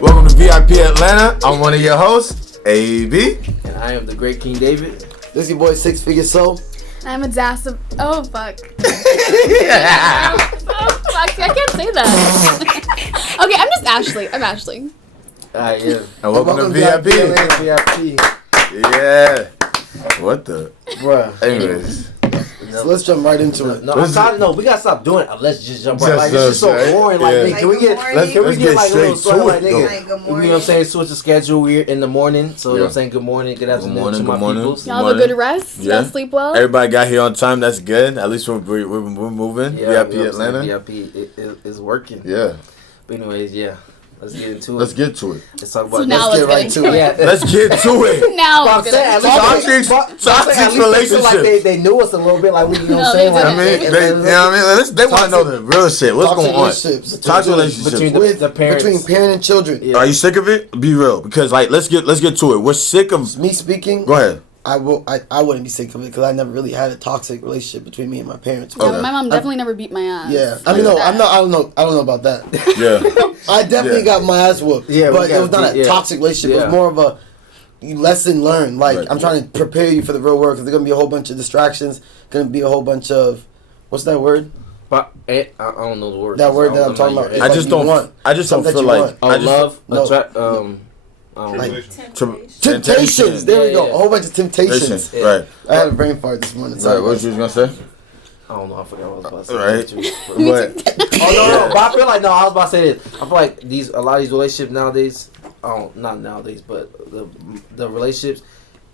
Welcome to VIP Atlanta. I'm one of your hosts, AB. And I am the great King David. This is your boy Six Figure Soul. I'm a dash of. Oh, fuck. Oh, fuck. I can't say that. Okay, I'm just Ashley. I'm Ashley. Yeah. And welcome to VIP. VIP. Yeah. What the? Bruh. Anyways. So let's jump right into it. No, we gotta stop doing it. Let's just jump right. Just Like, it's just so right? boring. Like, Yeah. nigga, can we get Like, like a little straight sort of to like it, nigga? though. Like, good You know morning. what I'm saying? Switch the schedule. We're in the morning, so you know what I'm saying. Good morning, good afternoon to my peoples. Y'all have a good rest? Yeah. Y'all sleep well? Everybody got here on time. That's good. At least we're moving. Yeah, VIP you know what I'm saying? Atlanta. VIP is working. Yeah. But anyways, yeah. Let's get into it. Let's get to it. Let's talk So about now let's let's get get right into to it. it. Let's get to it. Now But I'm let's saying, get at into least it. Toxic at least they feel like relationship. they knew us a little bit. Like we, you know what I'm No, saying? they Like, I mean, didn't. they, you know what I mean? They want to know the real shit. What's Toxic going on? relationships. Toxic relationships. Between the parents. Between parent and children. Yeah. Are you sick of it? Be real, because like let's get to it. We're sick of. Me speaking, Go ahead. I wouldn't be sick of it because I never really had a toxic relationship between me and my parents. Yeah, Okay. but my mom definitely never beat my ass. Yeah, I mean, no, I'm not. I don't know about that. Yeah. I definitely got my ass whooped. Yeah, but it was not a toxic relationship. It Yeah. was more of a lesson learned. Like Right. I'm trying to prepare you for the real world because there's gonna be a whole bunch of distractions. Gonna be a whole bunch of what's that word? But I don't know the word. That word that I'm talking about. I just don't. I just don't Something feel that you like. want. I just love, no. attract, I don't know. Like temptations. There we Yeah, go. yeah. A whole bunch of temptations. Yeah. Right. I had a brain fart this morning. Right. What you was gonna say? I don't know. I forgot what I was about to say. Right. But Oh no, but I feel like I was about to say this. I feel like a lot of these relationships nowadays. Not nowadays, but the relationships.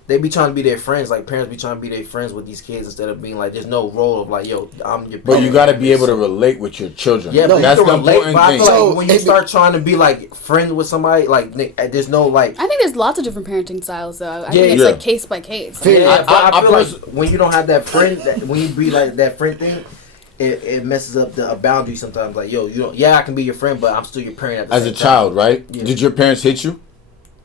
They be trying to be their friends. Like parents be trying to be their friends with these kids instead of being like, there's no role of like, yo, I'm your. But you got to be able to relate with your children. Yeah, but that's you the can relate. important But I thing. feel like So, when you if start trying to be like friends with somebody, like there's no like. I think there's lots of different parenting styles, though. I Yeah, think it's yeah. like case by case. Yeah, I I feel like when you don't have that friend, when you be like that friend thing, it messes up the boundary sometimes. Like, yo, you don't. Yeah, I can be your friend, but I'm still your parent at the As same a child, right? Yeah. Did your parents hit you?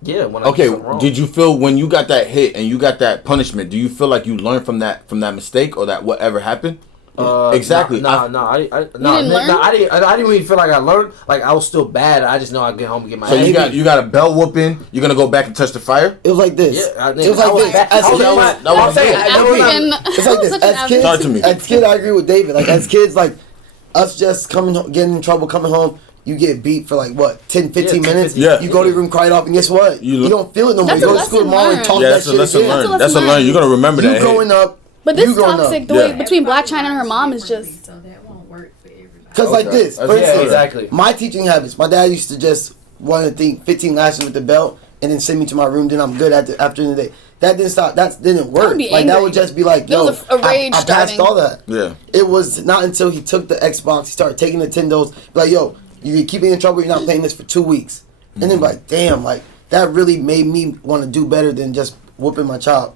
Yeah. When I Okay. did something wrong. Did you feel when you got that hit and you got that punishment? Do you feel like you learned from that mistake or that whatever happened? Exactly. I didn't learn? I didn't really feel like I learned. Like I was still bad. I just know I'd get home and get my. So ass you got a bell whooping. You're gonna go back and touch the fire. It was like this. Yeah, It was like this. As kids, it's like this. Talk to me. As kid, I agree with David. Like as kids, like us just getting in trouble, coming home. You get beat for like what 10, 15 Yeah, minutes. 10, Yeah. You go to your room, cry it off, and guess what? You You don't feel it no more. That's You a go to school lesson tomorrow and learned. talk Yeah, that that's a shit lesson again. learned. That's a That's a lesson learn. You're gonna remember You that. growing up. But this You growing toxic, up. the way Yeah. between Black Chyna and her mom is just. So that won't work for everybody. Because like this, for Yeah, instance, exactly. my teaching habits. My dad used to just want to think 15 lashes with the belt and then send me to my room. Then I'm good after the day. That didn't stop. That didn't work. be Like that angry. would just be like, There yo, was a rage I passed starting. all that. Yeah. It was not until he took the Xbox, he started taking Nintendos. Like, yo, you keep me in trouble. You're not playing this for 2 weeks. And then like, damn, like that really made me want to do better than just whooping my child.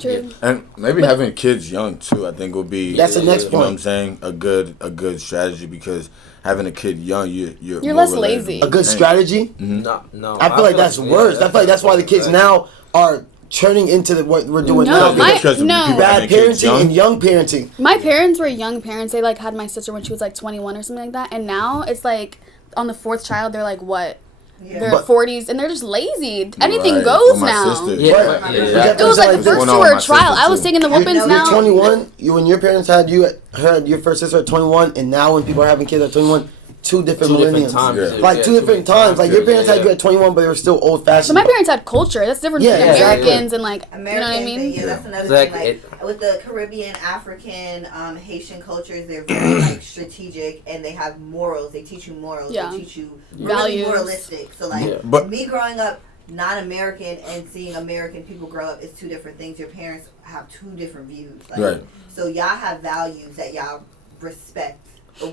True. And maybe having kids young too, I think would be. That's the next You know what I'm point. saying? A good strategy, because having a kid young, you're more less relatable. lazy. A good strategy. No. I feel like that's worse. I feel like that's why the kids now are turning into what we're doing No, now. Because of no. people having Bad kids parenting and young parenting. My parents were young parents. They like had my sister when she was like 21 or something like that. And now it's like on the fourth child, they're like what? They're But- 40s and they're just lazy. Anything Right. goes With my now. sister. Yeah. Right. Yeah. It was like the That's first going two on were with a my trial. sister, I was too. taking the whoopings You're now. 21. When your parents had your first sister at 21, and now when people are having kids at 21, two different millenniums. times. Yeah. Like two different times. Like your parents had you Yeah. at 21, but they were still old But fashioned. my parents had culture. That's different Yeah, from exactly. Americans and like, you know what I American mean? thing, yeah, that's another Exactly. thing. Like with the Caribbean, African, Haitian cultures, they're very like strategic and they have morals. They teach you morals. Yeah. They teach you Values. really moralistic. So like Yeah. But- me growing up non-American and seeing American people grow up is two different things. Your parents have two different views. Like, Right. So y'all have values that y'all respect.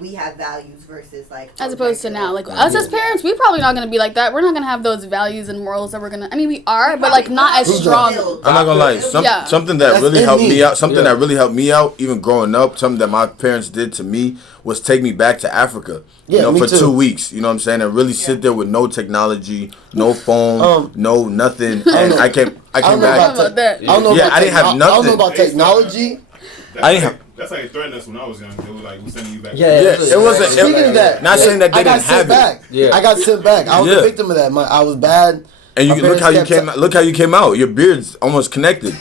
we have values versus like. As opposed to now, like us as parents, we're probably not gonna be like that. We're not gonna have those values and morals that we're gonna. I mean, we are, but like not as strong. I'm not gonna lie. Something that really helped me out. Something that really helped me out, even growing up. Something that my parents did to me was take me back to Africa. You know, for 2 weeks. You know what I'm saying? And really sit there with no technology, no phone, no nothing. And I came back. I don't know I didn't have nothing. I don't know about technology. That's how they threatened us when I was young. They were like, "We're sending you back." It wasn't. Speaking of that, not saying that they didn't have it. Yeah, I got sent back. I was a victim of that. I was bad. And you look how you came. Look how you came out. Your beard's almost connected.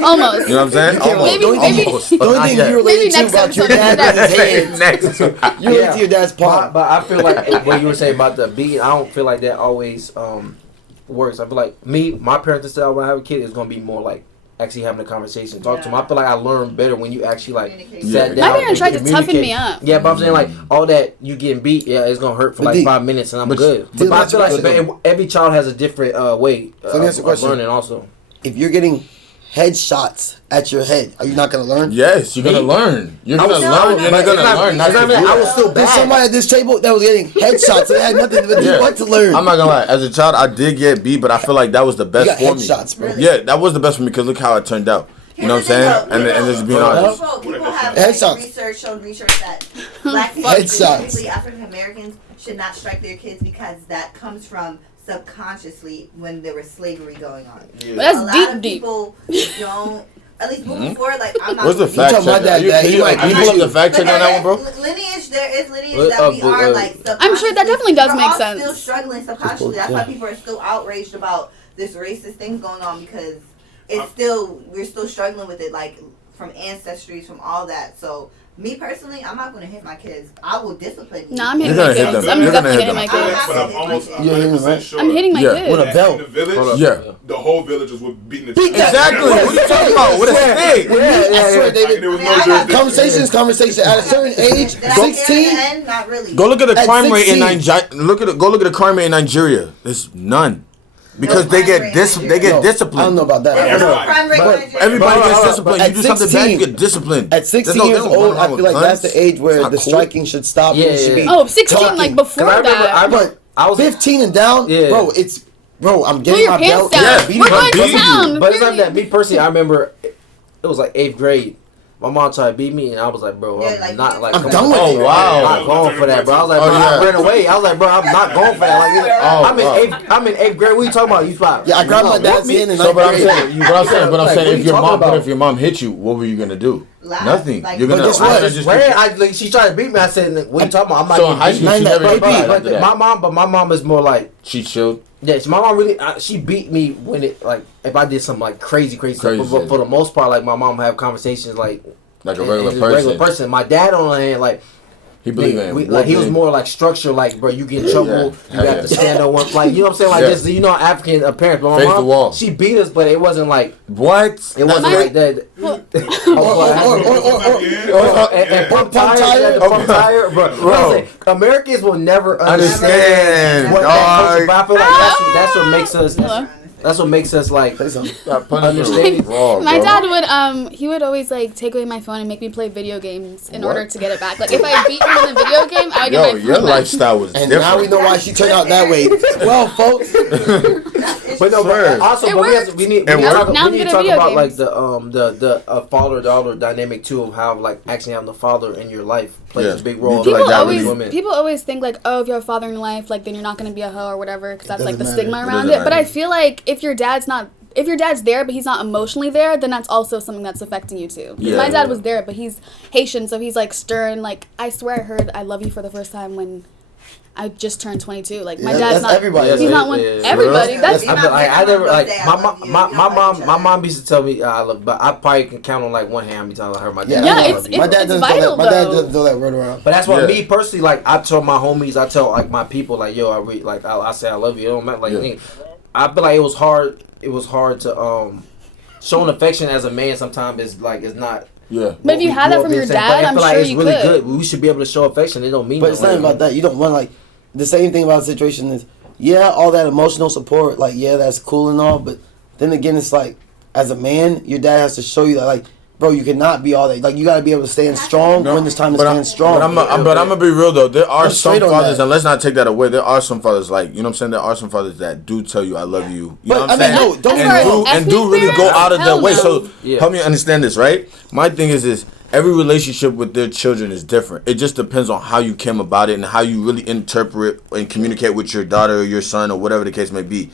Almost. You know what I'm saying? Maybe, almost. The only thing you relate to about your dad is next. You relate to your dad's part. But I feel like what you were saying about the beat, I don't feel like that always works. I feel like my parents and stuff when I have a kid is gonna be more like actually having a conversation, talk to them. I feel like I learn better when you actually like sat down. My parents tried to toughen me up. Yeah, but I'm saying like all that you getting beat, it's gonna hurt for like 5 minutes and I'm good. But I feel like every child has a different way of learning also. If you're getting headshots at your head, are you not gonna learn? Yes, you're gonna learn. You're gonna learn. You're not gonna learn. I was still bad. There's somebody at this table that was getting headshots and had nothing to do but to learn. I'm not gonna lie. As a child, I did get beat, but I feel like that was the best for me. Headshots, bro. Yeah, that was the best for me because look how it turned out. You know what I'm saying? And just being honest. People have shown research that black people, specifically African Americans, should not strike their kids because that comes from subconsciously when there was slavery going on. Yeah. That's a lot of people don't. At least moving forward, like I'm not. What's the fact check? Can you pull up the fact check on that one, bro? Lineage, there is lineage that we are like. I'm sure that definitely does make sense. We're all still struggling subconsciously. That's why people are still outraged about this racist thing going on because it's still we're still struggling with it, like from ancestries, from all that. So. Me personally, I'm not going to hit my kids. I will discipline you. No, I'm hitting my kids. I'm definitely hitting my kids. I'm hitting my kids. With a belt. In the village, the whole villagers were beating the Exactly. What are you talking about? What a stick. I swear, David. There was no jurisdiction. Conversation. At a certain age, 16. Not really. Go look at the crime rate in Nigeria. Go look at the crime rate in Nigeria. There's none. Because they get disciplined. I don't know about that. Everybody gets disciplined. You do something bad, you get disciplined. At 16 years old, I feel like that's the age where the striking should stop. Oh, 16, like before that. I was 15 and down, bro. I'm getting my belt. We're going to town. But it's like that. Me personally, I remember it was like 8th grade. My mom tried to beat me, and I was like, bro, I'm not like. I'm done with it. Oh, wow. I'm not going for that, bro. I was like, bro, I ran away. I was like, bro, I'm not going for that. Like, I'm in 8th grade. What are you talking about? You spot? Yeah, I grabbed my dad's hand and but I'm saying, if your mom hit you, what were you gonna do? Nothing. You're gonna. Guess what? She tried to beat me. I said, what are you talking about? I'm not. So in high school, she never hit my mom is more like. She chilled. Yeah, my mom really she beat me when it like if I did some like crazy stuff. But for the most part, like my mom would have conversations like a regular person. My dad on the other hand, like he believed in like he was more like structure, like bro, you get in trouble, you have to stand on one, like you know what I'm saying, like this, you know, African parents. But my mom, she beat us, but it wasn't like what? It wasn't like that. Pump tire, bro. Americans will never understand what that culture. But I feel like that's what makes us. That's what makes us like understand. My dad would always like take away my phone and make me play video games in order to get it back. Like if I beat him in a video game, I would get my phone your back. lifestyle was different. And now we know why she turned out that way. Well, folks. But no, but also, we need to talk about like the father-daughter dynamic too, of how like actually having the father in your life plays a big role. People always think like, oh, if you have a father in your life, like then you're not going to be a hoe or whatever, because that's like the stigma around it. But I feel like if your dad's there but he's not emotionally there, then that's also something that's affecting you too. My dad was there, but he's Haitian, so he's like stern. Like I swear I heard "I love you" for the first time when I just turned 22. Like my dad's not everybody. He's not one. Everybody. That's I never like my mom used to tell me I love, but I probably can count on like one hand. Telling her my dad. Yeah, it's vital. My dad doesn't throw that word around. But that's why me personally, like I tell my homies, I tell like my people, like yo, I say I love you. It don't matter. Like I feel like it was hard. It was hard to showing affection as a man. Sometimes is not. Yeah. But if you had that from your dad, I'm sure you could. It's really good. We should be able to show affection. It don't mean. But it's not about that. You don't want like the same thing about the situation is all that emotional support. Like that's cool and all. But then again, it's like as a man, your dad has to show you that like bro, you cannot be all that. Like, you gotta be able to stand strong when it's time to stand strong. But I'm gonna be real though. There are some fathers, and let's not take that away. There are some fathers, like, you know what I'm saying. There are some fathers that do tell you I love you. You know what I'm saying? No, and do really go out of their way. So help me understand this, right? My thing is this. Every relationship with their children is different. It just depends on how you came about it and how you really interpret and communicate with your daughter or your son or whatever the case may be.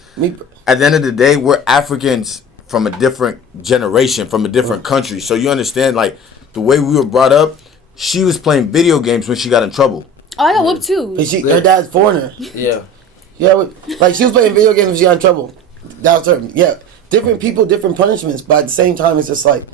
At the end of the day, we're Africans from a different generation, from a different country. So you understand, like, the way we were brought up, she was playing video games when she got in trouble. Oh, I got whooped too. Her dad's foreigner. Yeah, like, she was playing video games when she got in trouble. That was her. Yeah, different people, different punishments. But at the same time, it's just like,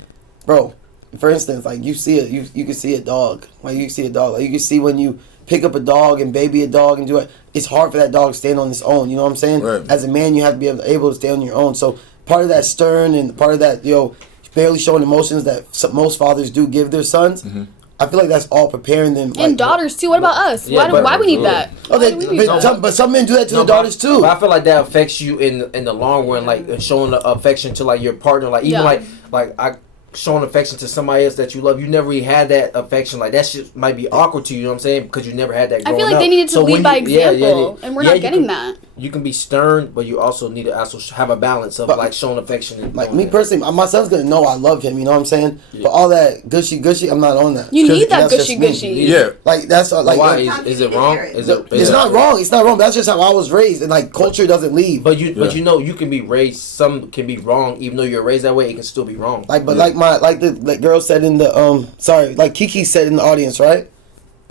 bro, for instance, like, you see it, you can see a dog. Like, you see a dog. Like, you can see when you pick up a dog and baby a dog and do it. It's hard for that dog to stand on its own. You know what I'm saying? Right. As a man, you have to be able to stand on your own. So part of that stern and part of that, barely showing emotions that most fathers do give their sons. Mm-hmm. I feel like that's all preparing them. And daughters too. What about us? Why we need that? But some men do that to their daughters too. But I feel like that affects you in the long run, like showing affection to, like, your partner, like, even like I. Showing affection to somebody else that you love, you never really had that affection. Like, that shit might be awkward to you, you know what I'm saying? Because you never had that growing up. I feel like they needed to lead by example, and we're not getting that. You can be stern, but you also need to have a balance of, like, showing affection. And like, me personally, my son's gonna know I love him, you know what I'm saying? Yeah. But all that gushy, I'm not on that. You need that gushy. Yeah. Like, that's like. Why? Is it wrong? It's not wrong. It's not wrong. That's just how I was raised, and, like, culture doesn't leave. But you can be raised. Some can be wrong, even though you're raised that way. It can still be wrong. Like, but like the girl said in the like Kiki said in the audience, right?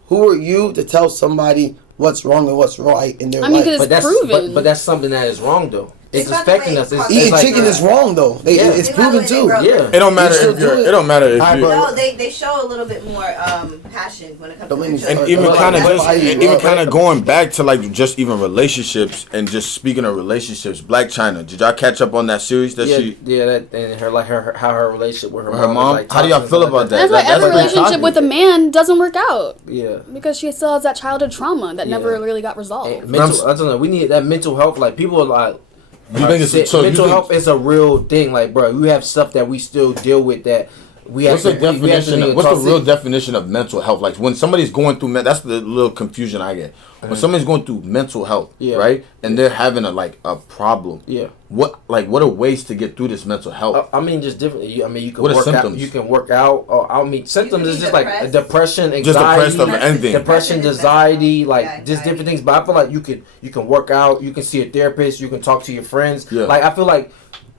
Who are you to tell somebody what's wrong and what's right in their life? Because it's proven. But that's something that is wrong though. It's affecting us. Eating chicken is wrong though. It's proven too. Yeah. It don't matter if you're. It don't matter if you. No, they show a little bit more passion when it comes to. And even kind of going back to, like, just even relationships and just speaking of relationships. Black Chyna, did y'all catch up on that series that she? Yeah, that and how her relationship with her mom. Like, how do y'all feel about that? That's why every relationship with a man doesn't work out. Yeah. Because she still has that childhood trauma that never really got resolved. I don't know. We need that mental health. Like, people are like. Mental health is a real thing. Like, bro, we have stuff that we still deal with that we have. What's the real definition of mental health? Like, when somebody's going through that's the little confusion I get. When somebody's going through mental health, right, and they're having a problem. Yeah. What are ways to get through this mental health? I mean, just different. You can what work are symptoms? out. You can work out. symptoms is just like depression, anxiety, just depressed of anything. Depression, anxiety, like just different things. But I feel like you can work out. You can see a therapist. You can talk to your friends. Yeah. Like, I feel like.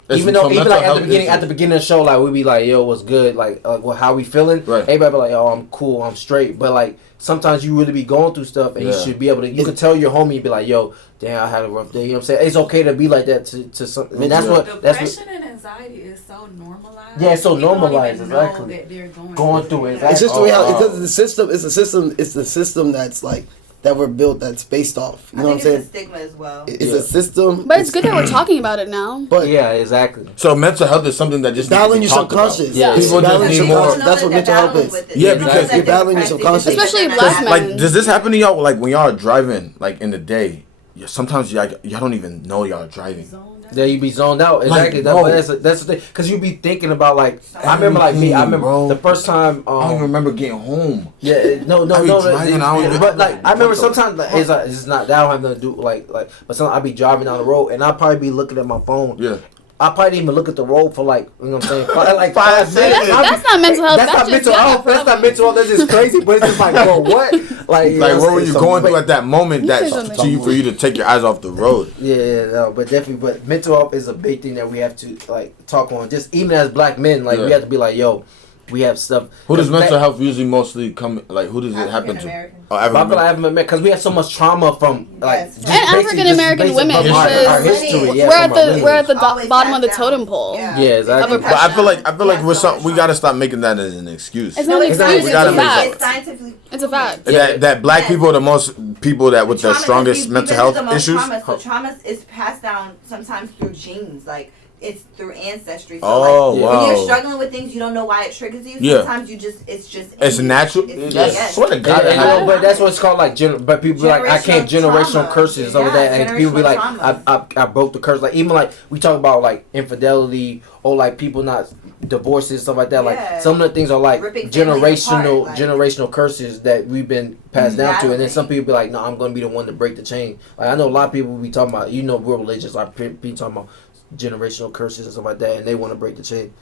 Even like at the beginning of the show, like, we be like, yo, what's good? Like, how we feeling? Right. Everybody be like, oh, I'm cool, I'm straight. But, like, sometimes you really be going through stuff, and you should be able to. You can tell your homie, and be like, yo, damn, I had a rough day. You know what I'm saying? It's okay to be like that to some. I mean, depression and anxiety is so normalized. Yeah, it's so normalized. Exactly. That they're going through it. It's just the way because the system. It's the system that's like. That we're built, that's based off. You know what I'm saying? It's a stigma as well. It's a system. But it's good that we're talking about it now. But yeah, exactly. So mental health is something that just battling your subconscious. Yeah, people just need more. That's what mental health is. Yeah, because you're battling your subconscious. Especially black men. Like, does this happen to y'all? Like, when y'all are driving, like, in the day, sometimes y'all don't even know y'all are driving. Yeah, you be zoned out. Exactly. Like, that's the thing. Because you be thinking about, like, I remember the first time. I don't remember getting home. Yeah, no. But, like, I remember sometimes it's not that. I don't have nothing to do like. But sometimes I be driving down the road and I probably be looking at my phone. Yeah. I probably didn't even look at the road for, like, you know what I'm saying, like 5 minutes. That's not mental health. That's not mental health. That's not mental health. That's just crazy. But it's just like, bro, what? Like what were you going through at that moment for you to take your eyes off the road? Yeah, no, but definitely. But mental health is a big thing that we have to, like, talk on. Just even as black men, like, we have to be like, yo, we have stuff. Who does mental health usually mostly come? Like, who does it happen to? African American, because we have so much trauma from, like, and African American women. Our history. We're at the bottom of the totem pole. Yeah, exactly. But I feel like we gotta stop making that as an excuse. It's not an excuse. We gotta make it. It's a fact. That black people are the most people that with the strongest mental health issues. Trauma is passed down sometimes through genes, like. It's through ancestry. So when you're struggling with things, you don't know why it triggers you. Sometimes it's natural. Swear to God. But that's what it's called. Like, but people be like, I can't generational curses over that, and people be like, I broke the curse. Like, even like we talk about, like, infidelity like people not divorces and stuff like that. Like some of the things are like generational curses that we've been passed down to, and then some people be like, no, I'm gonna be the one to break the chain. Like I know a lot of people be talking about, we're religious, like people talking about generational curses and stuff like that, and they want to break the chain.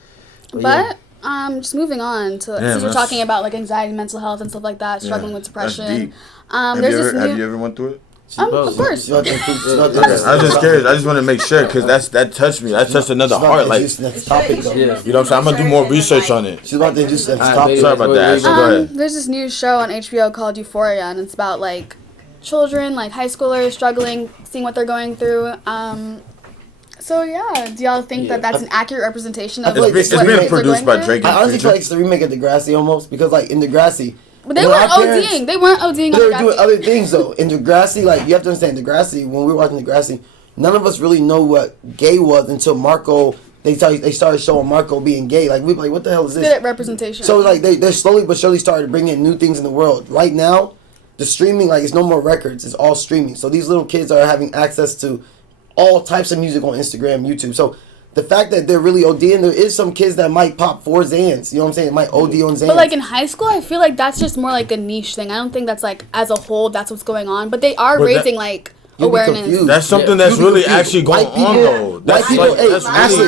But just moving on to since we're talking about like anxiety, mental health, and stuff like that, struggling with depression. Have you ever went through it? Of course. I was just curious. I just want to make sure because that touched me. That touched another heart. Like, you know what I'm saying? I'm gonna do more research on it. She's about to introduce that topic. Sorry about that. Go ahead. There's this new show on HBO called Euphoria, and it's about like children, like high schoolers struggling, seeing what they're going through. So yeah, do y'all think that that's an accurate representation of it's being produced by Drake? I honestly feel like it's the remake of Degrassi almost because like in Degrassi. But they weren't ODing. They weren't ODing. They were doing other things though. In Degrassi, like you have to understand Degrassi. When we were watching Degrassi, none of us really know what gay was until Marco. They started showing Marco being gay. Like we like, what the hell is this? Good at representation. So like they slowly but surely started bringing in new things in the world. Right now, the streaming like it's no more records. It's all streaming. So these little kids are having access to all types of music on Instagram, YouTube. So the fact that they're really ODing, there is some kids that might pop 4 Xans. You know what I'm saying? It might OD on Xans. But like in high school, I feel like that's just more like a niche thing. I don't think that's like as a whole that's what's going on. But they are raising like awareness. That's something that's really actually going on though. That's really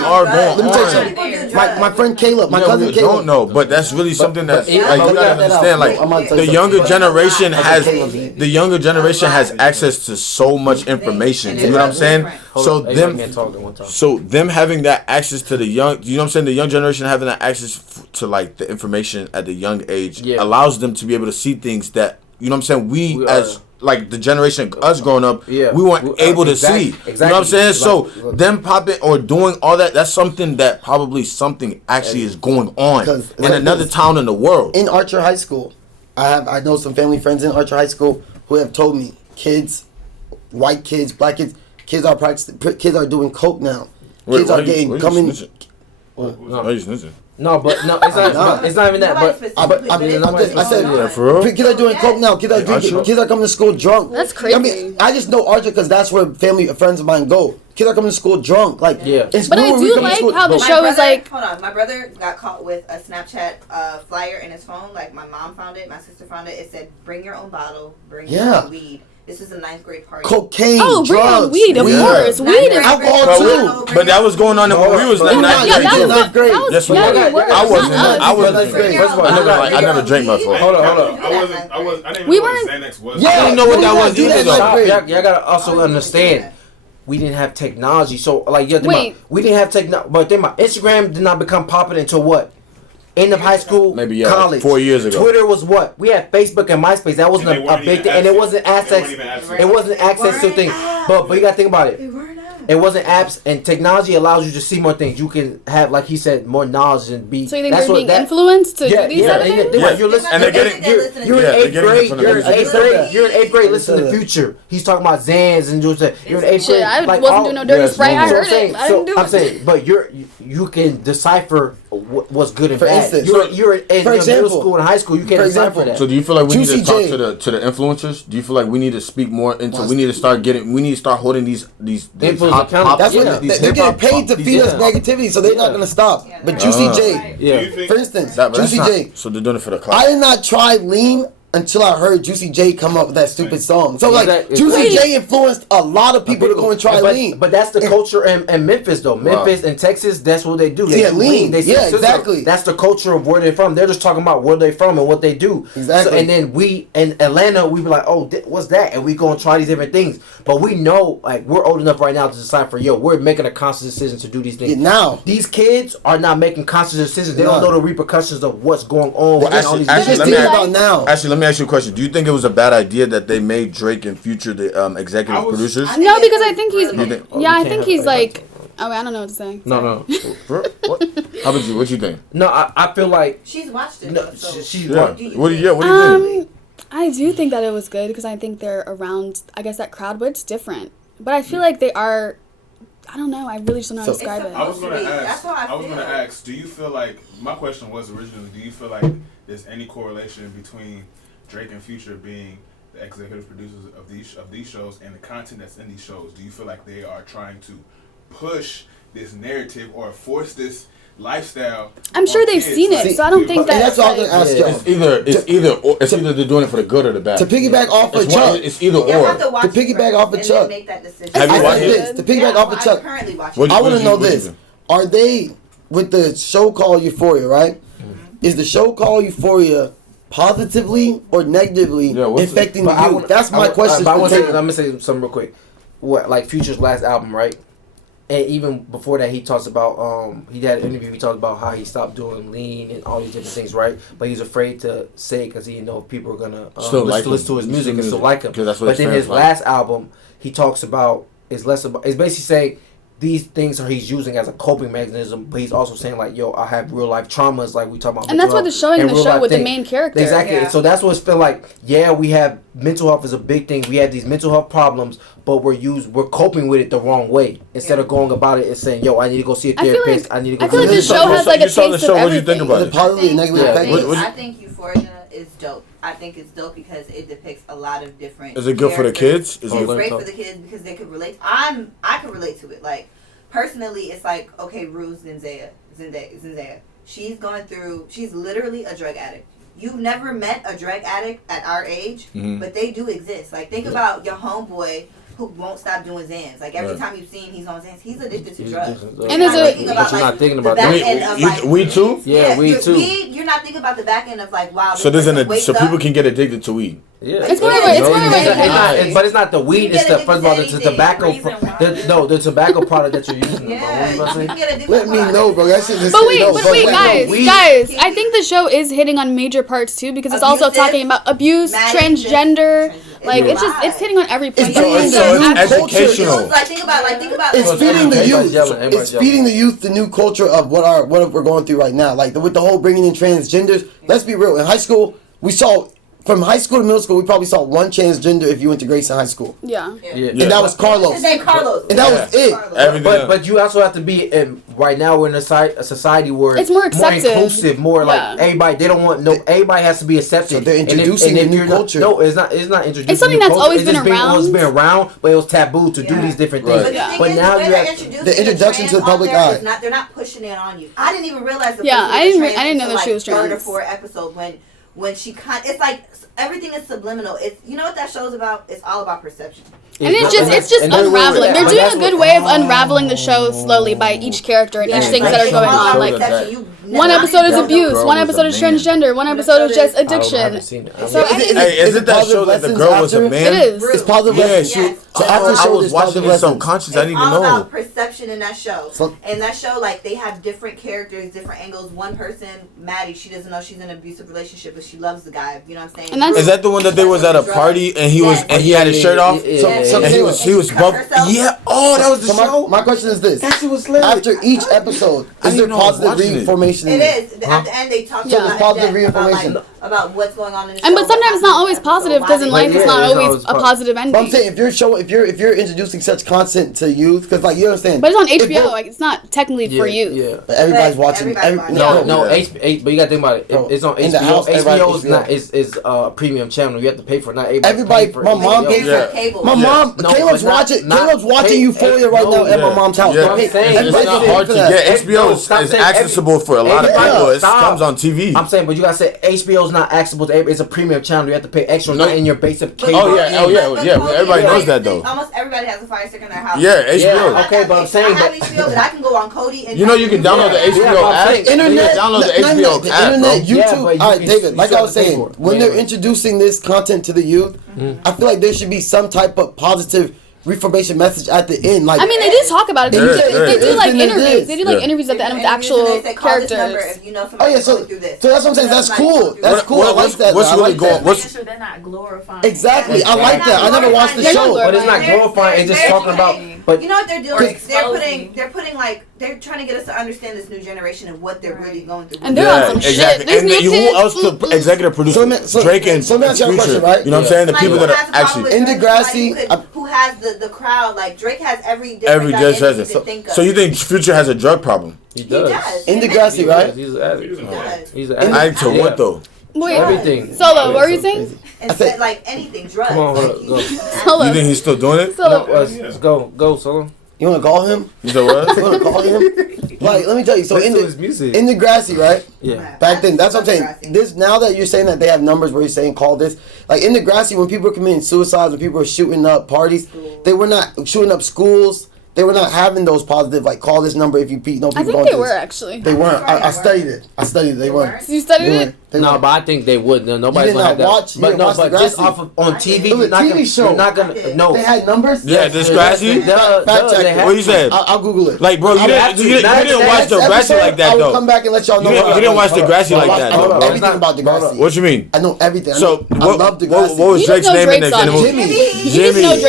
going on. My friend Caleb, my cousin Caleb. Don't know, but that's really something that you gotta understand. Like the younger generation has access to so much information. You know what I'm saying? So them having that access to the young, you know what I'm saying? The young generation having that access to like the information at the young age allows them to be able to see things that, you know what I'm saying? We as like the generation us growing up, we weren't able to see. You know what I'm saying? So them popping or doing all that, that's something that probably something actually is going on in another town in the world. In Archer High School, I know some family friends in Archer High School who have told me kids, white kids, black kids, kids are doing coke now. Kids are getting coming. No, but no, it's not even that. I said, for real? Kids are doing coke now. Kids are drinking. Kids are coming to school drunk. That's crazy. I mean, I just know Archer because that's where friends of mine go. Kids are coming to school drunk. Like, but I do like how the show is like. Hold on, my brother got caught with a Snapchat flyer in his phone. Like my mom found it, my sister found it. It said, "Bring your own bottle, bring your own weed." This was a 9th grade party. Cocaine, drugs, weed, of course. Weed is alcohol too. But that was going on when we was in 9th grade. Yes, I wasn't. First of all, I never drank my phone. Hold on. I didn't know what Xanax was. I didn't know what that was either. Y'all gotta also understand. We didn't have technology, so like we didn't have technology. But then my Instagram did not become popular until what? End of high school, maybe college. 4 years ago. Twitter was what? We had Facebook and MySpace. That wasn't a big thing, and it wasn't access. It wasn't access to things. But you gotta think about it. It wasn't apps, and technology allows you to see more things. You can have, like he said, more knowledge and be. So you think they're being influenced to do these other things? Yeah, you're listening. And they're getting. You're in 8th grade. You're in 8th grade. Listen to Future. He's talking about Xans and you're in 8th grade. I wasn't doing no dirty Sprite. I heard it. I didn't do it. I'm saying, but you can decipher what's good and bad. Instance, you're in middle school and high school. You can't decipher that. So do you feel like we need to talk to the influencers? Do you feel like we need to speak more into? We need to start holding these that's what they're getting paid to feed us negativity, so they're not going to stop. But Juicy J, for instance, Juicy J. So they're doing it for the clout. I did not try lean until I heard Juicy J come up with that stupid song. So like Juicy J influenced a lot of people to go and try lean. But that's the culture in Memphis though. Memphis and Texas, that's what they do. They do lean. They exactly. That's the culture of where they're from. They're just talking about where they're from and what they do. Exactly. So, and then we in Atlanta, we be like, oh, what's that? And we go and try these different things. But we know, like, we're old enough right now to decipher, we're making a conscious decision to do these things. Now these kids are not making conscious decisions. They don't know the repercussions of what's going on. Actually, let me ask you a question. Do you think it was a bad idea that they made Drake and Future the executive producers? No, because I think he's. I think he's like. Oh, I don't know what to say. No. What? How about you? What you think? No, I feel like she's watched it. No, she's watched. What do you think? I do think that it was good because I think they're around. I guess that crowd, but it's different. But I feel like they are. I don't know. I really just don't know how to describe it. I was going to ask. Do you feel like my question was originally? Do you feel like there's any correlation between Drake and Future being the executive producers of these shows and the content that's in these shows? Do you feel like they are trying to push this narrative or force this lifestyle. I'm sure they've seen it, so I don't think that's all I'm gonna ask y'all. It's either they're doing it for the good or the bad. To piggyback off of Chuck, it's either or. To piggyback off of Chuck, have you watched it? To piggyback off of Chuck, I want to know this: are they with the show called Euphoria? Right? Is the show called Euphoria positively or negatively affecting you? That's my question. I'm gonna say something real quick. What, like Future's last album, right? And even before that, he talks about he had an interview. He talked about how he stopped doing lean and all these different things, right? But he's afraid to say it because he didn't know if people are gonna listen to his music and still like him. But then his last album, he talks about it's basically saying these things he's using as a coping mechanism, but he's also saying like, yo, I have real life traumas, like we talk about. And that's what they're showing in the show with the main character. Exactly. Yeah. So that's what it's feel like. Yeah, we have mental health is a big thing. We have these mental health problems, but we're coping with it the wrong way. Instead of going about it and saying, yo, I need to go see a therapist. I need to go. I feel like the show has like a taste of everything. What do you think about it? I think Euphoria is dope. I think it's dope because it depicts a lot of different. Is it good for the kids? It's great for the kids because they could relate. I could relate to it. Like personally, it's like okay, Rue's Zendaya. She's literally a drug addict. You've never met a drug addict at our age, but they do exist. Like think about your homeboy who won't stop doing Xans. Like every time you've seen he's on Xans, he's addicted to drugs. And you're not thinking about that. Weed too? Yeah, weed too. You're not thinking about the back end of like wow. So people can get addicted to weed. Yeah, but it's not the weed. It's first of all the tobacco. The tobacco product that you're using. Let me know, bro. But wait, guys. I think the show is hitting on major parts too because it's also talking about abuse, transgender. Like it's hitting on every point. It's educational. Think about. It's feeding the youth. It's feeding the youth the new culture of what we're going through right now. Like with the whole bringing in transgenders. Let's be real. In high school, we saw. From high school to middle school, we probably saw one transgender if you went to Grayson High School. Yeah. And that was Carlos. His name Carlos. And that was it. But you also have to be right now we're in a society where it's more accepted, more inclusive, more like everybody. They don't want everybody has to be accepted. So they're introducing a new culture. No, it's not introducing. It's something that's always been around. It's been around, but it was taboo to do these different things. But now you have the introduction to the public eye. They're not pushing it on you. I didn't even realize. I didn't know that she was trans. 3rd or 4th episode when she it's like everything is subliminal. It's you know what that show's about? It's all about perception. And it's just unraveling. They're doing a good way of unraveling the show slowly by each character and each things that are going on. Like one episode is abuse, one episode is transgender, one episode is just addiction. So isn't that show that the girl was a man? It is. It's positive lessons. So after I was watching it subconscious, I didn't even know. It's all about perception in that show. And that show, like they have different characters, different angles. One person, Maddie, she doesn't know she's in an abusive relationship, but she loves the guy. You know what I'm saying? Is that the one that they was at a party and he had his shirt off? And he was buff. Yeah. Oh, that was the show. My question is this: after each episode, is there positive reinformation? It is. At the end, they talk about what's going on in the show. But sometimes it's not always positive because in life it's not always a positive ending. But I'm saying if you're introducing such content to youth, because like you understand. But it's on HBO. Like it's not technically for youth. Yeah. But everybody's watching. No. But you gotta think about it. It's on HBO. HBO is a premium channel. You have to pay for it. Not everybody. My mom pays for cable. My mom. Caleb's watching Euphoria right now at my mom's house. It's not hard to get. HBO is accessible for a lot of people. It comes on TV. I'm saying, but you gotta say HBO's not accessible to everybody. It's a premium channel. You have to pay extra, not in your basic cable. Oh yeah. Everybody knows that though. Almost everybody has a Fire Stick in their house. Yeah, HBO. Okay, but I'm saying I have HBO, but I can go on Kodi and you know you can download the HBO app. Internet, download the HBO app, internet, YouTube. All right, David. Like I was saying, when they're introducing this content to the youth, I feel like there should be some type of positive reformation message at the end. Like I mean, they do talk about it. They do like interviews. They do like interviews at the end with actual characters. Oh yeah, so that's what I'm saying. That's cool. That's cool. I like that. What's really going? They're not glorifying. Exactly. I like that. I never watched the show, but it's not glorifying. It's just talking about. But you know what they're doing? They're putting like they're trying to get us to understand this new generation and what they're really going through. And they're on some shit. And who else to executive produce? Drake and Future. Right? You know what I'm saying? The people that are actually in Degrassi. Who has the crowd? Like Drake has every judge has it. So you think Future has a drug problem? He does. In Degrassi, right? He's an addict. He's an addict to what though? Wait, everything. Solo, what were you saying? I said like anything, drugs. Come on, go. Solo. You think he's still doing it? Solo. Let's go, Solo. You want to call him? You said what? You want to call him? Like, let me tell you. So in Degrassi, right? Yeah. Back then, that's what I'm saying. This now that you're saying that they have numbers where you're saying call this, like in Degrassi, when people were committing suicides, when people were shooting up parties, they were not shooting up schools. They were not having those positive, like, call this number if you know people. I think they were, actually. They weren't. I studied it. They weren't. You studied it? No, but I think they would. No, nobody's gonna have that. But no, but just off of on TV, it was a TV show. You're not gonna. No, they had numbers. Yeah, Degrassi. Fact check. What you said? I'll Google it. Like, bro, you didn't watch Degrassi like that, though. I'll come back and let y'all know. You didn't watch Degrassi like that, though. I know everything about Degrassi. What you mean? I know everything. So, I love Degrassi. What was Drake's name in the movie?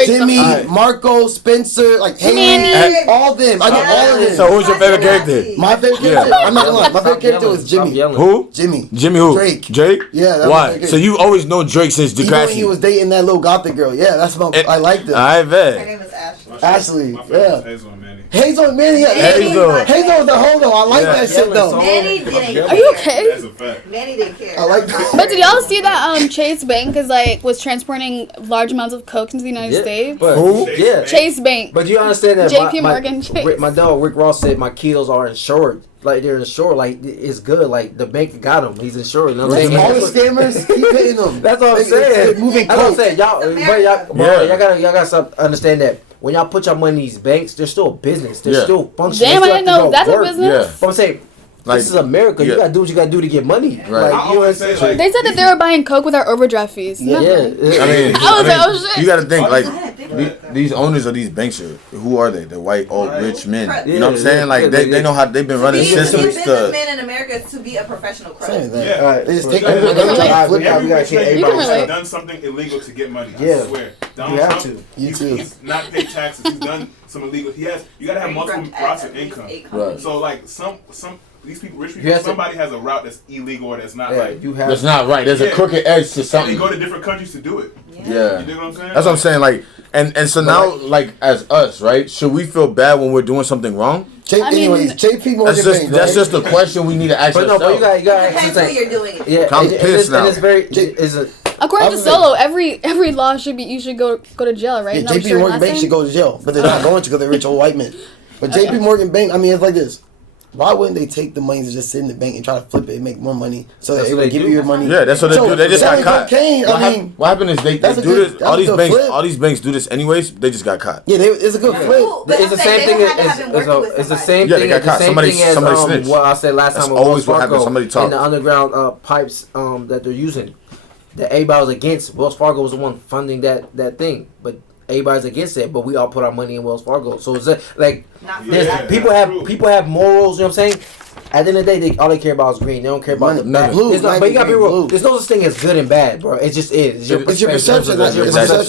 Jimmy, Marco, Spencer, like Haley, all them. I know all of them. So who's your favorite character? My favorite character. I'm not gonna lie. My favorite character was Jimmy. Who? Jimmy. Jimmy who? Drake. Yeah. Why? So you always know Drake since Degrassi. Even when he was dating that little gothic girl. Yeah, that's my. I liked it. I bet. Her name is Ashley. Ashley. Yeah. Hazel and Manny. Hazel was the homo. I like that shit though. Manny didn't care. Are you okay? That's a fact. Manny didn't care. I like that. But did y'all see that Chase Bank was transporting large amounts of coke into the United States? Who? Yeah. Chase Bank. But you understand that JP Morgan Chase. My dog Rick Ross said my kilos are insured. Like they're insured, like it's good. Like the bank got him, he's insured. You know what I'm saying? All the scammers keep hitting them. That's what I'm saying. Moving That's what I'm saying. Y'all gotta understand that when y'all put your money in these banks, they're still a business. They're still functioning. Damn, I didn't know that's a business. Yeah. But I'm saying. Like, this is America. You gotta do what you gotta do to get money. Right. Like, you know what I'm saying? They said that they were buying coke with our overdraft fees. Yeah. I mean, oh shit. You gotta think like these owners of these banks who are they? The white old rich men. You know what I'm saying? Like they know how they've been running systems. Businessmen in America to be a professional creditor. They just take Everybody's done something illegal to get money. I swear. Donald Trump, he's not paid taxes. He's done some illegal. You gotta have multiple routes of income. Right. So like some. These people, rich people, somebody has a route that's illegal or that's not that's not right. There's a crooked edge to something. And they go to different countries to do it. Yeah. You know what I'm saying? That's what I'm saying. Like, and so now, like, as us, right? Should we feel bad when we're doing something wrong? Anyways, JP Morgan Bank. That's just a question we need to ask ourselves. But no, but you gotta Depends what you're doing. Yeah, I'm pissed now. And it's according to Solo, every law should be you should go to jail, right? Yeah, JP Morgan Bank should go to jail, but they're not going to because they're rich old white men. But JP Morgan Bank, I mean, it's like this. Why wouldn't they take the money and just sit in the bank and try to flip it and make more money so that they would give you your money? Yeah, that's what they do. They just got caught. Cocaine, what happened is they do this. All these banks do this anyways. They just got caught. Yeah, it's a good flip. It's the same thing. It's the same thing. They got caught. Somebody snitched. What I said last time. That's always what happens. Somebody talked. And the underground pipes that they're using. That everybody was against. Wells Fargo was the one funding that thing, but everybody's against it. But we all put our money in Wells Fargo. So it's like people have morals. You know what I'm saying? At the end of the day, all they care about is green. They don't care about the bad. But you gotta be real. There's no such thing as good and bad, bro. It just is. It's your perception.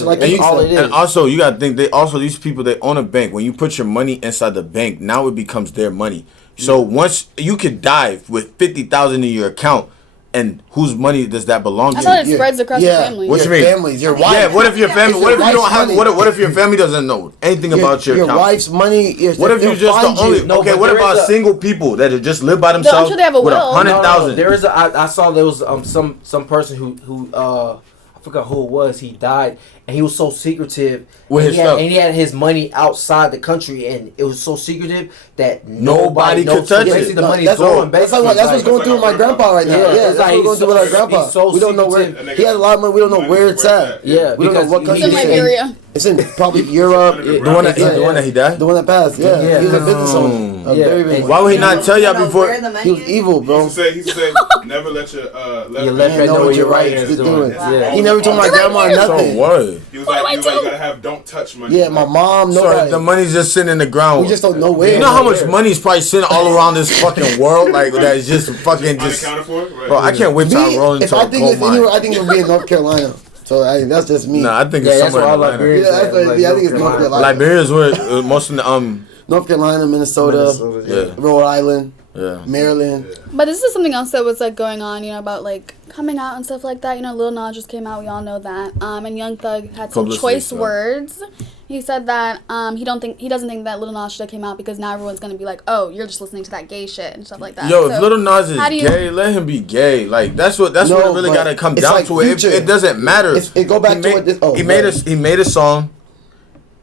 Like all it is. And also, you gotta think these people they own a bank. When you put your money inside the bank, now it becomes their money. So once you could die with $50,000 in your account. And whose money does that belong to? I thought it spreads across the family. What you mean? Families, your wife. Yeah. What if your family? What if you don't have? What if your family doesn't know anything about your account? Your wife's money. What if you just the only? Okay. What about single people that just live by themselves? I'm sure they have a will. With 100,000. There is. I saw there was some person who I forgot who it was. He died, and he was so secretive. With his stuff. And he had his money outside the country, and it was so secretive that nobody could touch it. The money's going. That's what's going through with my grandpa right now. Yeah, that's what's going through with our grandpa. We don't know where he has a lot of money. We don't know where it's at. Yeah, we don't know what country it's in Liberia. It's in probably Europe. The one that he died. The one that passed. Yeah, he was a business owner. Very big. Why would he not tell y'all before? He was evil, bro. He used to say, never let your left hand know what your right is doing. He never told my grandma nothing. So what? He was like, you gotta have don't touch money. Yeah, my mom, nobody. So the money's just sitting in the ground. We just don't know where. You know how much money's probably sitting all around this fucking world, like that is just fucking just. Bro, I can't wait till I roll into a gold mine. I think it'll be in North Carolina. So that's just me. Nah, I think it's somewhere in Atlanta. I think it's North Carolina. Liberia's where most of the North Carolina, Minnesota, Rhode Island. Yeah. Maryland. But this is something else that was like going on, about like coming out and stuff like that. Lil Nas just came out, we all know that. And Young Thug had some choice words. He said that he doesn't think that Lil Nas should have came out because now everyone's gonna be like, oh, you're just listening to that gay shit and stuff like that. Yo, if Lil Nas is gay, let him be gay. Like that's what it really gotta come down to. It doesn't matter. It go back to what this. He made a song.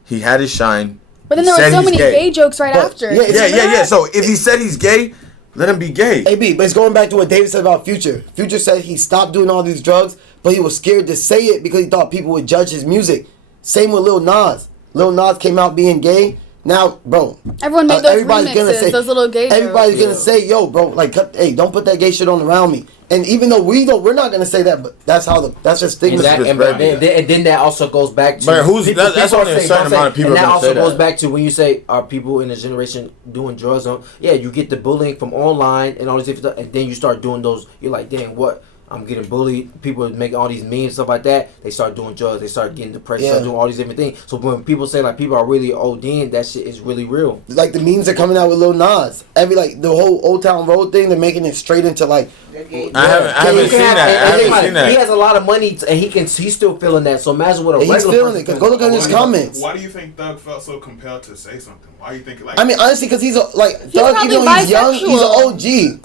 He had his shine. But then there were so many gay jokes right after. Yeah. So if he said he's gay, let him be gay. AB, but it's going back to what David said about Future. Future said he stopped doing all these drugs, but he was scared to say it because he thought people would judge his music. Same with Lil Nas. Lil Nas came out being gay. Now, bro, everyone made those remixes, those little gay jokes. Everybody's gonna say, "Yo, bro, like, hey, don't put that gay shit on around me." And even though we're not gonna say that, but that's just things. And then that also goes back to. But that's only a certain amount of people. And that also goes back to when you say, are people in the generation doing drugs? Yeah, you get the bullying from online and all these different stuff, and then you start doing those. You're like, dang, what? I'm getting bullied. People make all these memes, stuff like that. They start doing drugs. They start getting depressed. Start doing all these different things. So when people say like people are really ODing, that shit is really real. Like the memes are coming out with Lil Nas. The whole Old Town Road thing. They're making it straight into like. I haven't seen that. He has a lot of money and he's still feeling that. So imagine what a regular he's feeling it. Cause go look at his comments. Why do you think Thug felt so compelled to say something? Why do you think like? I mean, honestly, because he's Thug. Even though he's young, he's an OG.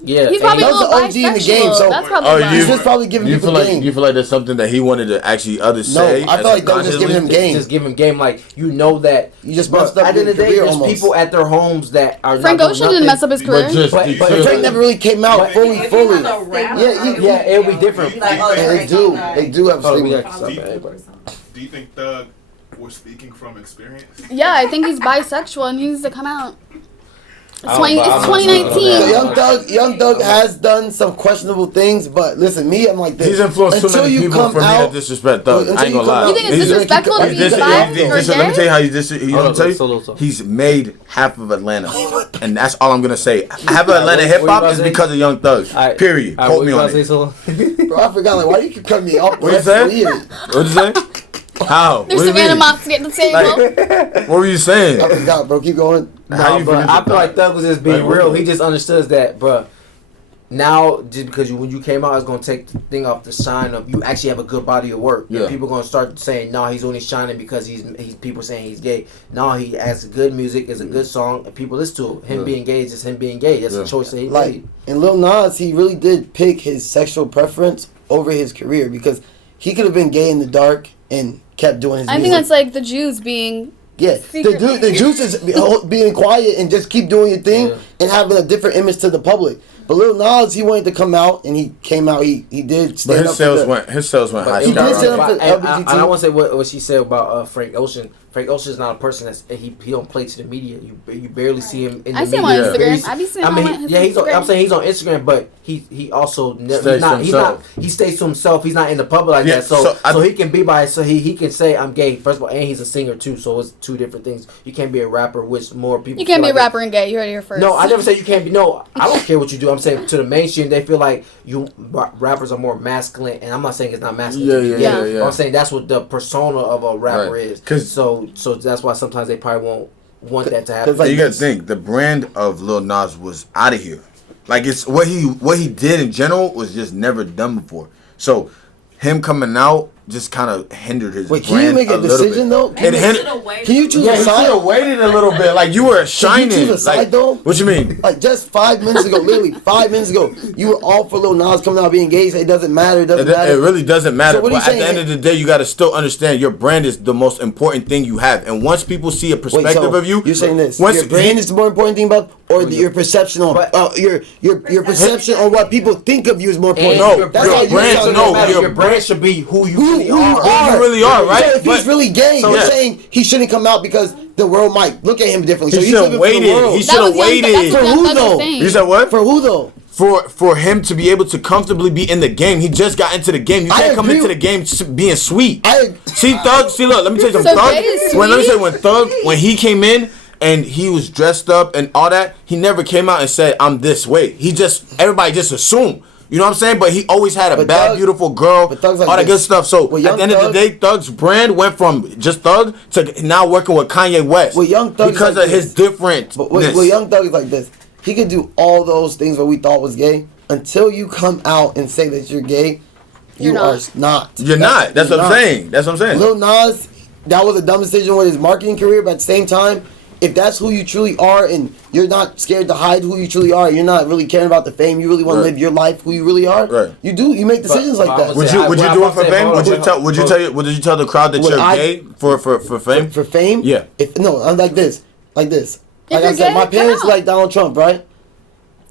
Yeah, he's probably Thug's an OG in the game. So that's probably he's just probably giving people game. You feel like there's something that he wanted to actually others say? No, I feel like they were just giving him game. Just giving him game, like you know that you just messed up. At the end of the day, there's people at their homes that are. Frank Ocean didn't mess up his career, but Frank never really came out fully. Yeah, it'll be different. They do have stigma. Do you think Thug was speaking from experience? Yeah, I think he's bisexual and he needs to come out. It's 2019. Young Thug has done some questionable things, but listen, I'm like this. He's influenced too many people for me to disrespect Thug. I ain't gonna lie. You think it's disrespectful to be bi? Let me tell you how he's made half of Atlanta, and that's all I'm gonna say. Half of Atlanta hip hop is because of Young Thug. Period. Quote me on it. Bro, I forgot. Like, why you keep cutting me off? What you say? What'd you say? How? There's some animosity at the table. What were you saying? I forgot, bro. Keep going. I feel like Thug was just being real. He just understood that, bro. Now, just because when you came out, it's going to take the thing off the shine of you actually have a good body of work. Yeah. And people going to start saying, no, he's only shining because he's people saying he's gay. No, he has good music, it's a good song, and people listen to him. Him being gay is just him being gay. That's a choice that he made. And Lil Nas, he really did pick his sexual preference over his career because he could have been gay in the dark and kept doing his music. I think that's like the Jews being... Yeah, the juice is being quiet and just keep doing your thing and having a different image to the public. But Lil Nas, he wanted to come out, and he came out. He did stand up. His sales went high. He did stand up for LGBT. And I want to say what she said about Frank Ocean. Frank Ocean is not a person he don't play to the media. You barely see him in the media. I see him on Instagram. I be seeing him on Instagram. I'm saying he's on Instagram, but he also he stays to himself. He's not in the public like that. So he can be he can say I'm gay first of all, and he's a singer too. So it's two different things. You can't be a rapper, which more people. You can't be a rapper and gay. You heard it here first. No, I never said you can't be. No, I don't care what you do. I'm saying to the mainstream, they feel like rappers are more masculine, and I'm not saying it's not masculine. Yeah. I'm saying that's what the persona of a rapper is. So that's why sometimes they probably won't want that to happen. You gotta think the brand of Lil Nas was out of here. Like it's what he did in general was just never done before. So him coming out just kind of hindered his brand. Can you make a decision though? Can you choose a side? He should have waited a little bit. Like you were shining. Can you choose a side though? What you mean? Like just 5 minutes ago, literally 5 minutes ago, you were all for Lil Nas coming out being gay. So it doesn't matter. It really doesn't matter. So but at the end of the day, you got to still understand your brand is the most important thing you have. And once people see a perspective of you, you're saying this. Your brand is the more important thing about, or your perception on your perception on what people think of you is more important. No, your brand should be who you really are. You really are, right? So if he's really gay, you're saying he shouldn't come out because the world might look at him differently. He should have waited. He should have waited. For who though? You said what? For who though? For him to be able to comfortably be in the game. He just got into the game. You can't come into the game being sweet. Look, let me tell you something. When he came in and he was dressed up and all that, he never came out and said, I'm this way. Everybody just assumed. You know what I'm saying? But he always had a beautiful girl, all that good stuff. So at the end of the day, Thug's brand went from just Thug to now working with Kanye West. Because of his different. But Young Thug is like this. He could do all those things what we thought was gay. Until you come out and say that you're gay, you are not. You're not. That's what I'm saying. Lil Nas, that was a dumb decision with his marketing career, but at the same time, if that's who you truly are and you're not scared to hide who you truly are, you're not really caring about the fame, you really want to live your life who you really are, you make decisions like that. Would you do it for fame? Would you tell the crowd that you're gay for fame? For fame? Yeah. I'm like this. like this. Like I said, my parents like Donald Trump, right?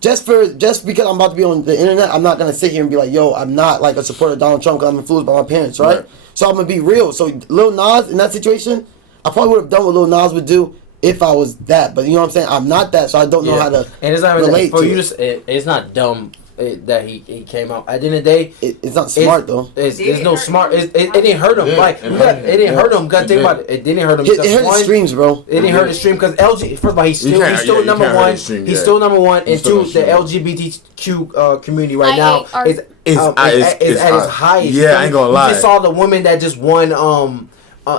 Just because I'm about to be on the internet, I'm not gonna sit here and be like, yo, I'm not like a supporter of Donald Trump because I'm influenced by my parents, right? So I'm gonna be real. So Lil Nas in that situation, I probably would have done what Lil Nas would do if I was that. But you know what I'm saying? I'm not that, so I don't know how to and it's not relate for to you. It. It's not dumb that he came out. At the end of the day, it's not smart though. It's no smart. It didn't hurt him. Like it didn't hurt him. Gotta think about it. It didn't hurt him. It hurt the streams, bro. It didn't hurt the stream because LG. First of all, he's still number one. He's still number one, and two, the LGBTQ community right now is at its highest. Yeah, I ain't gonna lie. You just saw the woman that just won.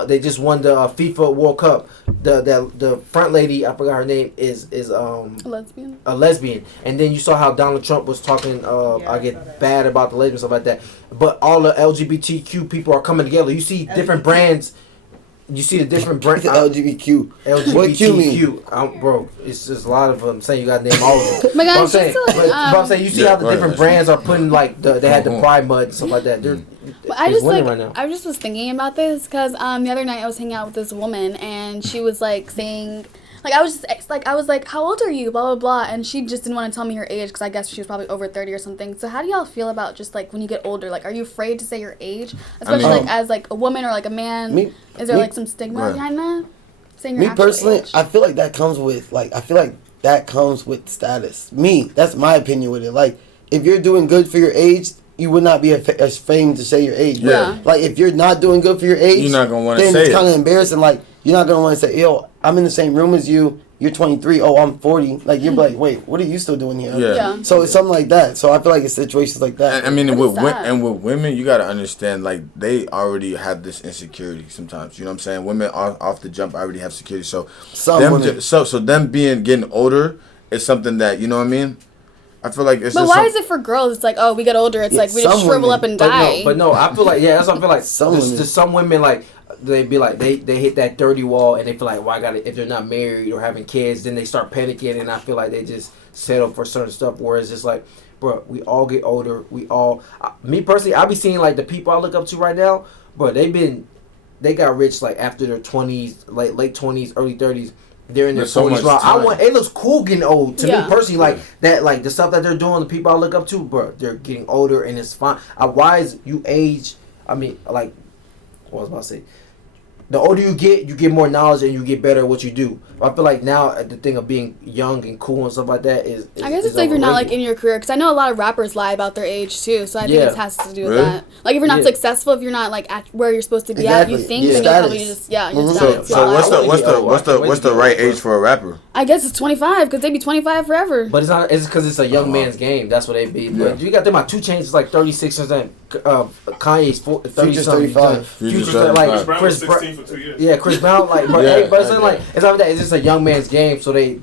They just won the FIFA World Cup. The front lady, I forgot her name, is a lesbian. And then you saw how Donald Trump was talking. I get bad about the lesbian stuff like that. But all the LGBTQ people are coming together. You see different brands. You see the different brands. LGBTQ. What Q mean? Bro, it's just a lot of them saying you got to name all of them. But I'm saying, you see how the different brands are putting like they had the Pride mud and stuff like that. I just was thinking about this because the other night I was hanging out with this woman and she was like saying, like I was like, how old are you? Blah blah blah, and she just didn't want to tell me her age because I guess she was probably over 30 or something. So how do y'all feel about just like when you get older? Like, are you afraid to say your age, especially like as like a woman or like a man? Is there like some stigma behind that? Saying your me personally, age? I feel like that comes with with status. That's my opinion with it. Like if you're doing good for your age, you would not be ashamed to say your age. Yeah. Like if you're not doing good for your age, you're not gonna want to say it. Then it's kind of embarrassing. Like you're not gonna want to say, yo, I'm in the same room as you. You're 23. Oh, I'm 40. Like you're like, wait, what are you still doing here? Yeah. So it's something like that. So I feel like it's situations like that. I mean, with women, you gotta understand, like they already have this insecurity sometimes. You know what I'm saying? Women off the jump already have security. So them getting older is something that, you know what I mean. I feel like it's. But why is it for girls? It's like, oh, we get older. It's like we just shrivel up and die. But no, I feel like that's what I feel like. Some women like. They be like they hit that 30 wall and they feel like, well, I gotta, if they're not married or having kids, then they start panicking, and I feel like they just settle for certain stuff. Whereas it's like, bro, we all get older. Me personally, I be seeing like the people I look up to right now, bro. They got rich like after their 20s, like late 20s, early 30s. They're in their 40s. It looks cool getting old to me personally. Like that, like the stuff that they're doing. The people I look up to, bro, they're getting older and it's fine. Why is you age? I mean, like, what was I about to say? The older you get more knowledge and you get better at what you do. I feel like now the thing of being young and cool and stuff like that is I guess it's like you're not like in your career, because I know a lot of rappers lie about their age too. So I think it has to do with that. Like if you're not successful, if you're not like at where you're supposed to be at, you think then you probably just what's the right age for a rapper? I guess it's 25 because they be 25 forever. But it's not. It's because it's a young man's game. That's what they be. But you got them. 2 Chainz is like 36%. Kanye's 35. Future's like Chris Brown. Yeah, Chris Brown. Like, but it's not like it's not that. It's just a young man's game. So they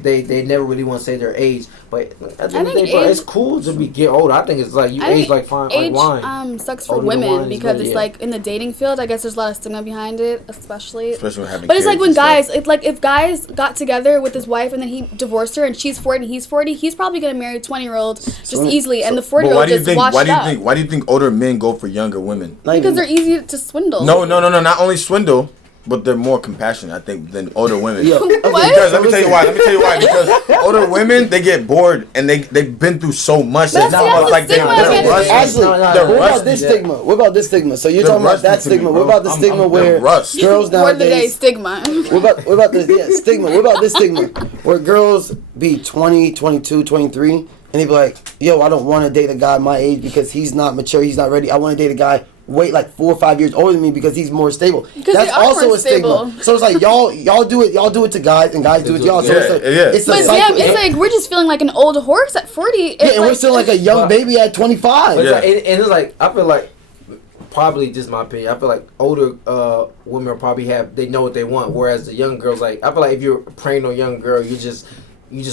never really want to say their age. But at the end of the day, bro, it's cool to get older. I think it's like you age like fine, like wine. Sucks for women because it's like in the dating field. I guess there's a lot of stigma behind it, especially when having. But it's like when guys, it's like if guys got together with his wife and then he divorced her and she's 40 and he's 40, he's probably gonna marry a 20-year-old just easily, and the 40-year-old just washed up. Why do you think older men go for younger women? Because they're easy to swindle. No. Not only swindle, but they're more compassionate, I think, than older women. What? Because let me tell you why. Because older women, they get bored and they've been through so much. That's not like they're rusty. Actually, what about this stigma? What about this stigma? So you're talking about that stigma. What about the stigma where girls nowadays? Stigma. What about this stigma? What about this stigma where girls be 20, 22, 23, and they be like, yo, I don't want to date a guy my age because he's not mature, he's not ready. I want to date a guy like 4 or 5 years older than me because he's more stable. That's also a stigma. So it's like y'all do it to guys and guys do it to y'all. So it's like we're just feeling like an old horse at 40. And we're still like a young baby at 25. And it's like I feel like probably just my opinion. I feel like older women will probably they know what they want, whereas the young girls, like I feel like if you're preying on a young girl, you just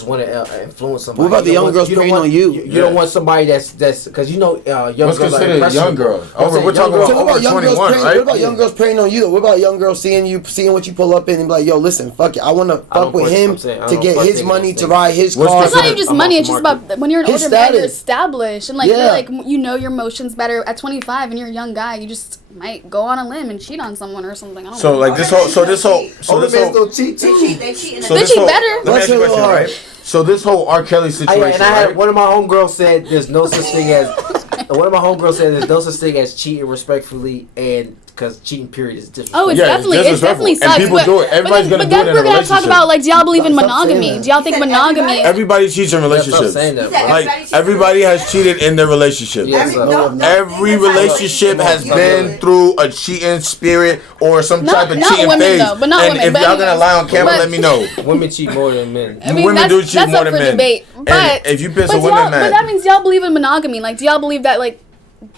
want to influence somebody. What about the young girls preying on you? You don't want somebody that's because young girls. What's considered young girls? We're talking about over 21, right? What about young girls preying on you? What about young girls seeing what you pull up in and be like, yo, listen, fuck it, I want to fuck with him to get his money to ride his car. It's not even just money. It's just about when you're an older man, you're established and like you're like you know your emotions better. At 25 and you're a young guy, you just might go on a limb and cheat on someone or something. I don't So know. like this whole cheat too. They cheat. They cheat better. Let me ask you a question, right? So this whole R. Kelly situation, and I had one of my homegirls said there's no such thing as. One of my homegirls said there's no such thing as cheating respectfully, and because cheating period is disrespectful. Oh, it's definitely sucks. And people do it. Everybody's gonna do it in a relationship. But then we're gonna talk about like, do y'all believe in monogamy? Do y'all think monogamy? Everybody cheats in relationships. Like everybody has cheated in their relationship. Every relationship has been through a cheating spirit or some type of cheating phase. And if y'all gonna lie on camera, let me know. Women cheat more than men. Women do cheat more than men. But if you piss a woman mad, but that means y'all believe in monogamy. Like, do y'all believe that like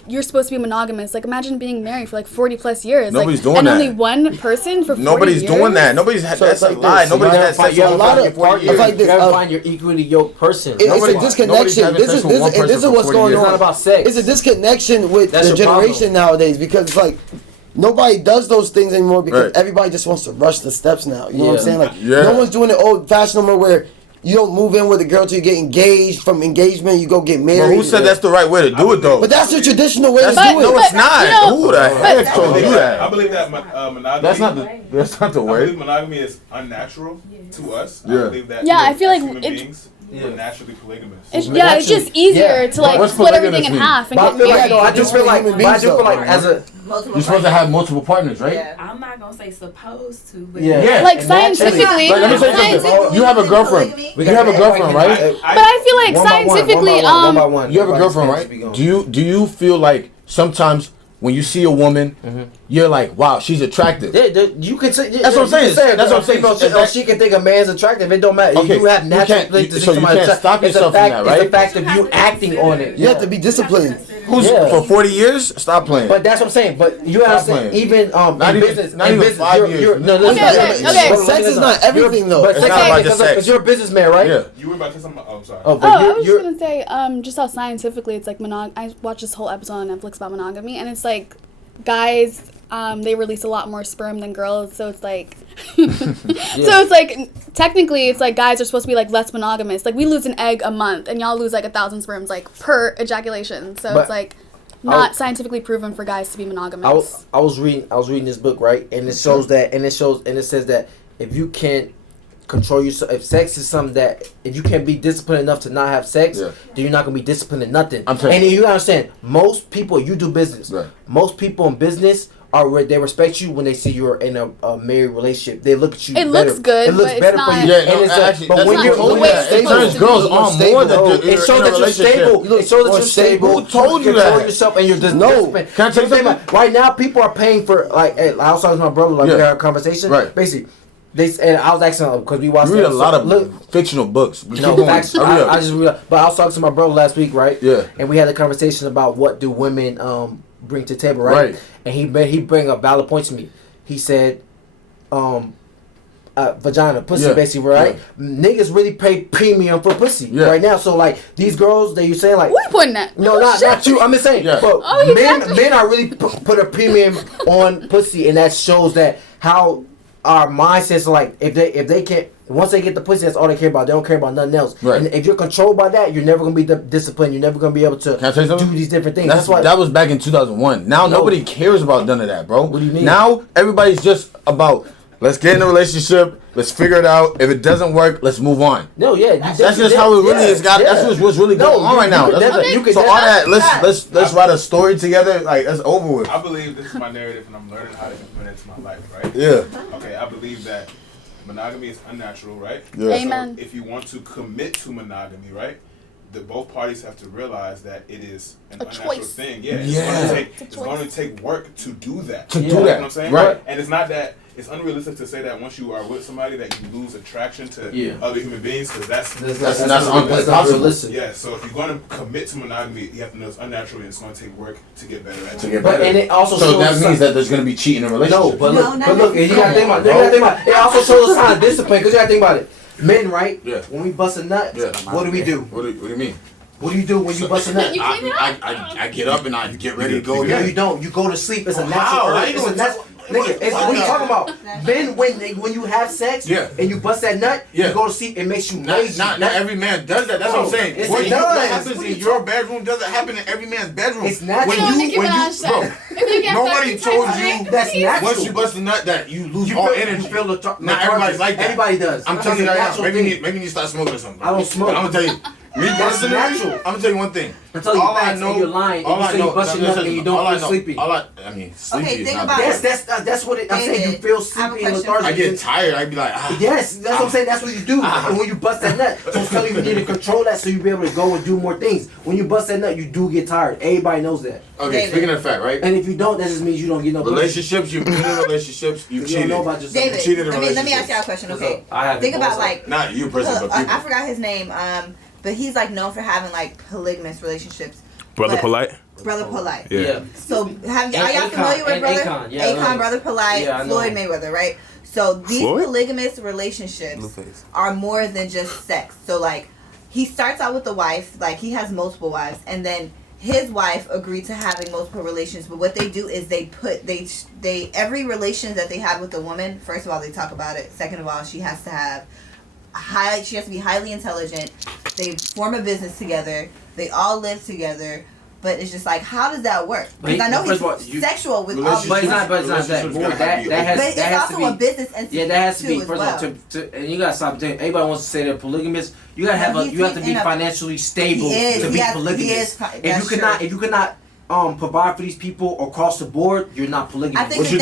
you're supposed to be monogamous? Like, imagine being married for like 40+ years. Nobody's doing and that. only one person for 40 Nobody's years? doing that. Nobody's had. That's a lie. Nobody's had sex with a lot of partners. You gotta find your equally yoked person. It's a disconnection. This is what's going on. It's not about sex. It's a disconnection with the generation nowadays because it's like. Nobody does those things anymore because everybody just wants to rush the steps now. You know what I'm saying? Like no one's doing it old fashioned no more where you don't move in with a girl till you get engaged. From engagement, you go get married. But who said that's the right way to do it though? But that's the traditional way to do it. No, it's not. Who the heck told you that? I believe that monogamy. That's not the way. I believe monogamy is unnatural to us. Yeah. I believe that. I feel like human beings. We're naturally polygamous. It's just easier to like split everything in half and get married. I just feel like as a you're supposed to have multiple partners, right? Yeah. I'm not gonna say supposed to, but like scientifically. Let me say something. You have a girlfriend. You have a girlfriend, right? But I feel like scientifically, you have a girlfriend, right? Do you feel like sometimes when you see a woman, you're like, wow, she's attractive. You can say that's what I'm saying. That's what I'm saying. She can think a man's attractive. It don't matter. Okay. You have natural so you can't stop yourself from that, right? It's the fact of you acting on it. You have to be disciplined. For 40 years? Stop playing. But that's what I'm saying. But you understand, even in business, not even 5 years. Okay. Sex is not everything though. But it's not about just sex. Because you're a businessman, right? Yeah. You were about to say something. Oh, sorry. I was just gonna say, just how scientifically it's like I watched this whole episode on Netflix about monogamy, and it's like guys, they release a lot more sperm than girls, so it's like, so it's like technically it's like guys are supposed to be like less monogamous. Like we lose an egg a month, and y'all lose like 1,000 sperms like per ejaculation. So it's like not scientifically proven for guys to be monogamous. I was reading this book, right, and it shows that, and it says that if you can't control yourself, if sex is something that if you can't be disciplined enough to not have sex, then you're not gonna be disciplined in nothing. And you understand, most people, you do business. Right. Most people in business are where they respect you when they see you're in a married relationship. They look at you. It looks good. It looks better for you. Yeah, and actually, but when you're it turns girls on more than it shows that you're stable. It shows that you're stable. Who told you that? Control yourself and you're just disciplined. Can I tell you something? Right now, people are paying for like. I was talking to my brother. Like we had a conversation. Right. Basically. And I was asking because we watched. You read a lot of fictional books. No, I just read. But I was talking to my brother last week, right? Yeah. And we had a conversation about what do women bring to the table, right? And he bring up valid points to me. He said, vagina, pussy, basically, right? Yeah. Niggas really pay premium for pussy right now. So like these girls that you saying like, who you putting that? No, not you. I'm just saying. Yeah. But men are really put a premium on pussy, and that shows that how. Our mindsets are like if they can't once they get the pussy, that's all they care about. They don't care about nothing else. Right. And if you're controlled by that, you're never gonna be disciplined. You're never gonna be able to do these different things. That's why that was back in 2001. Now nobody cares about none of that, bro. What do you mean? Now everybody's just about let's get in a relationship. Let's figure it out. If it doesn't work, let's move on. No, that's just how it really is. That's what's really going on right now. So all that, let's write a story together. Like that's over with. I believe this is my narrative, and I'm learning how to implement it into my life. Right? Yeah. Okay, I believe that monogamy is unnatural, right? Yeah. Amen. So if you want to commit to monogamy, right? Both parties have to realize that it is an unnatural thing. Yeah. It's going to take work to do that. You know what I'm saying? Right. And it's not that. It's unrealistic to say that once you are with somebody that you lose attraction to other human beings because that's not realistic. Yeah, so if you're going to commit to monogamy, you have to know it's unnatural and it's going to take work to get better at it. And it also so that means that there's going to be cheating in a relationship. No, but look, you got to think about it. It also shows a sign of discipline because you got to think about it. Men, right? Yeah. When we bust a nut, what do we do? What do you mean? What do you do when you bust a nut? I get up and I get ready to go. No, you don't. You go to sleep. It's a natural. Nigga, what you talking about? Men, when you have sex and you bust that nut, you go to sleep, it makes you lazy. Not every man does that. That's what I'm saying. What happens in your bedroom doesn't happen in every man's bedroom. It's natural. Nobody told you that's natural. Once you bust a nut that you lose all energy. Not everybody's like that. Everybody does. I'm telling you right now. Maybe you need to start smoking or something. I don't smoke. I'm gonna tell you. Me personally, I'm gonna tell you one thing. Until you facts and you're lying, and you say you bust your nut and you don't feel sleepy. Sleepy is not bad. That's what I'm saying. You feel sleepy and lethargic. I get tired. I be like, yes, that's what I'm saying. That's what you do. And when you bust that nut, so it's telling you need to control that so you be able to go and do more things. When you bust that nut, you do get tired. Everybody knows that. Okay, speaking of fact, right? And if you don't, that just means you don't get no relationships. You've been in relationships. You've cheated. David, cheated in let me ask y'all a question. Okay, think about like not you personally, but people. I forgot his name. But he's like known for having like polygamous relationships. Brother Polite. Brother Polite. Yeah. So are y'all familiar with Brother Akon, Brother Polite, Floyd Mayweather, right? So these polygamous relationships are more than just sex. So like he starts out with the wife, like he has multiple wives, and then his wife agreed to having multiple relations. But what they do is they every relation that they have with the woman, first of all they talk about it. Second of all, she has to be highly intelligent. They form a business together. They all live together. But it's just like, how does that work? Because I know he's sexual with all these. But it's not that. That has to be a business entity. Yeah, that has to be. First of all, and you gotta stop saying everybody wants to say they're polygamous. You gotta have you have to be financially stable to be polygamous. If you cannot provide for these people across the board, you're not polygamous. I think the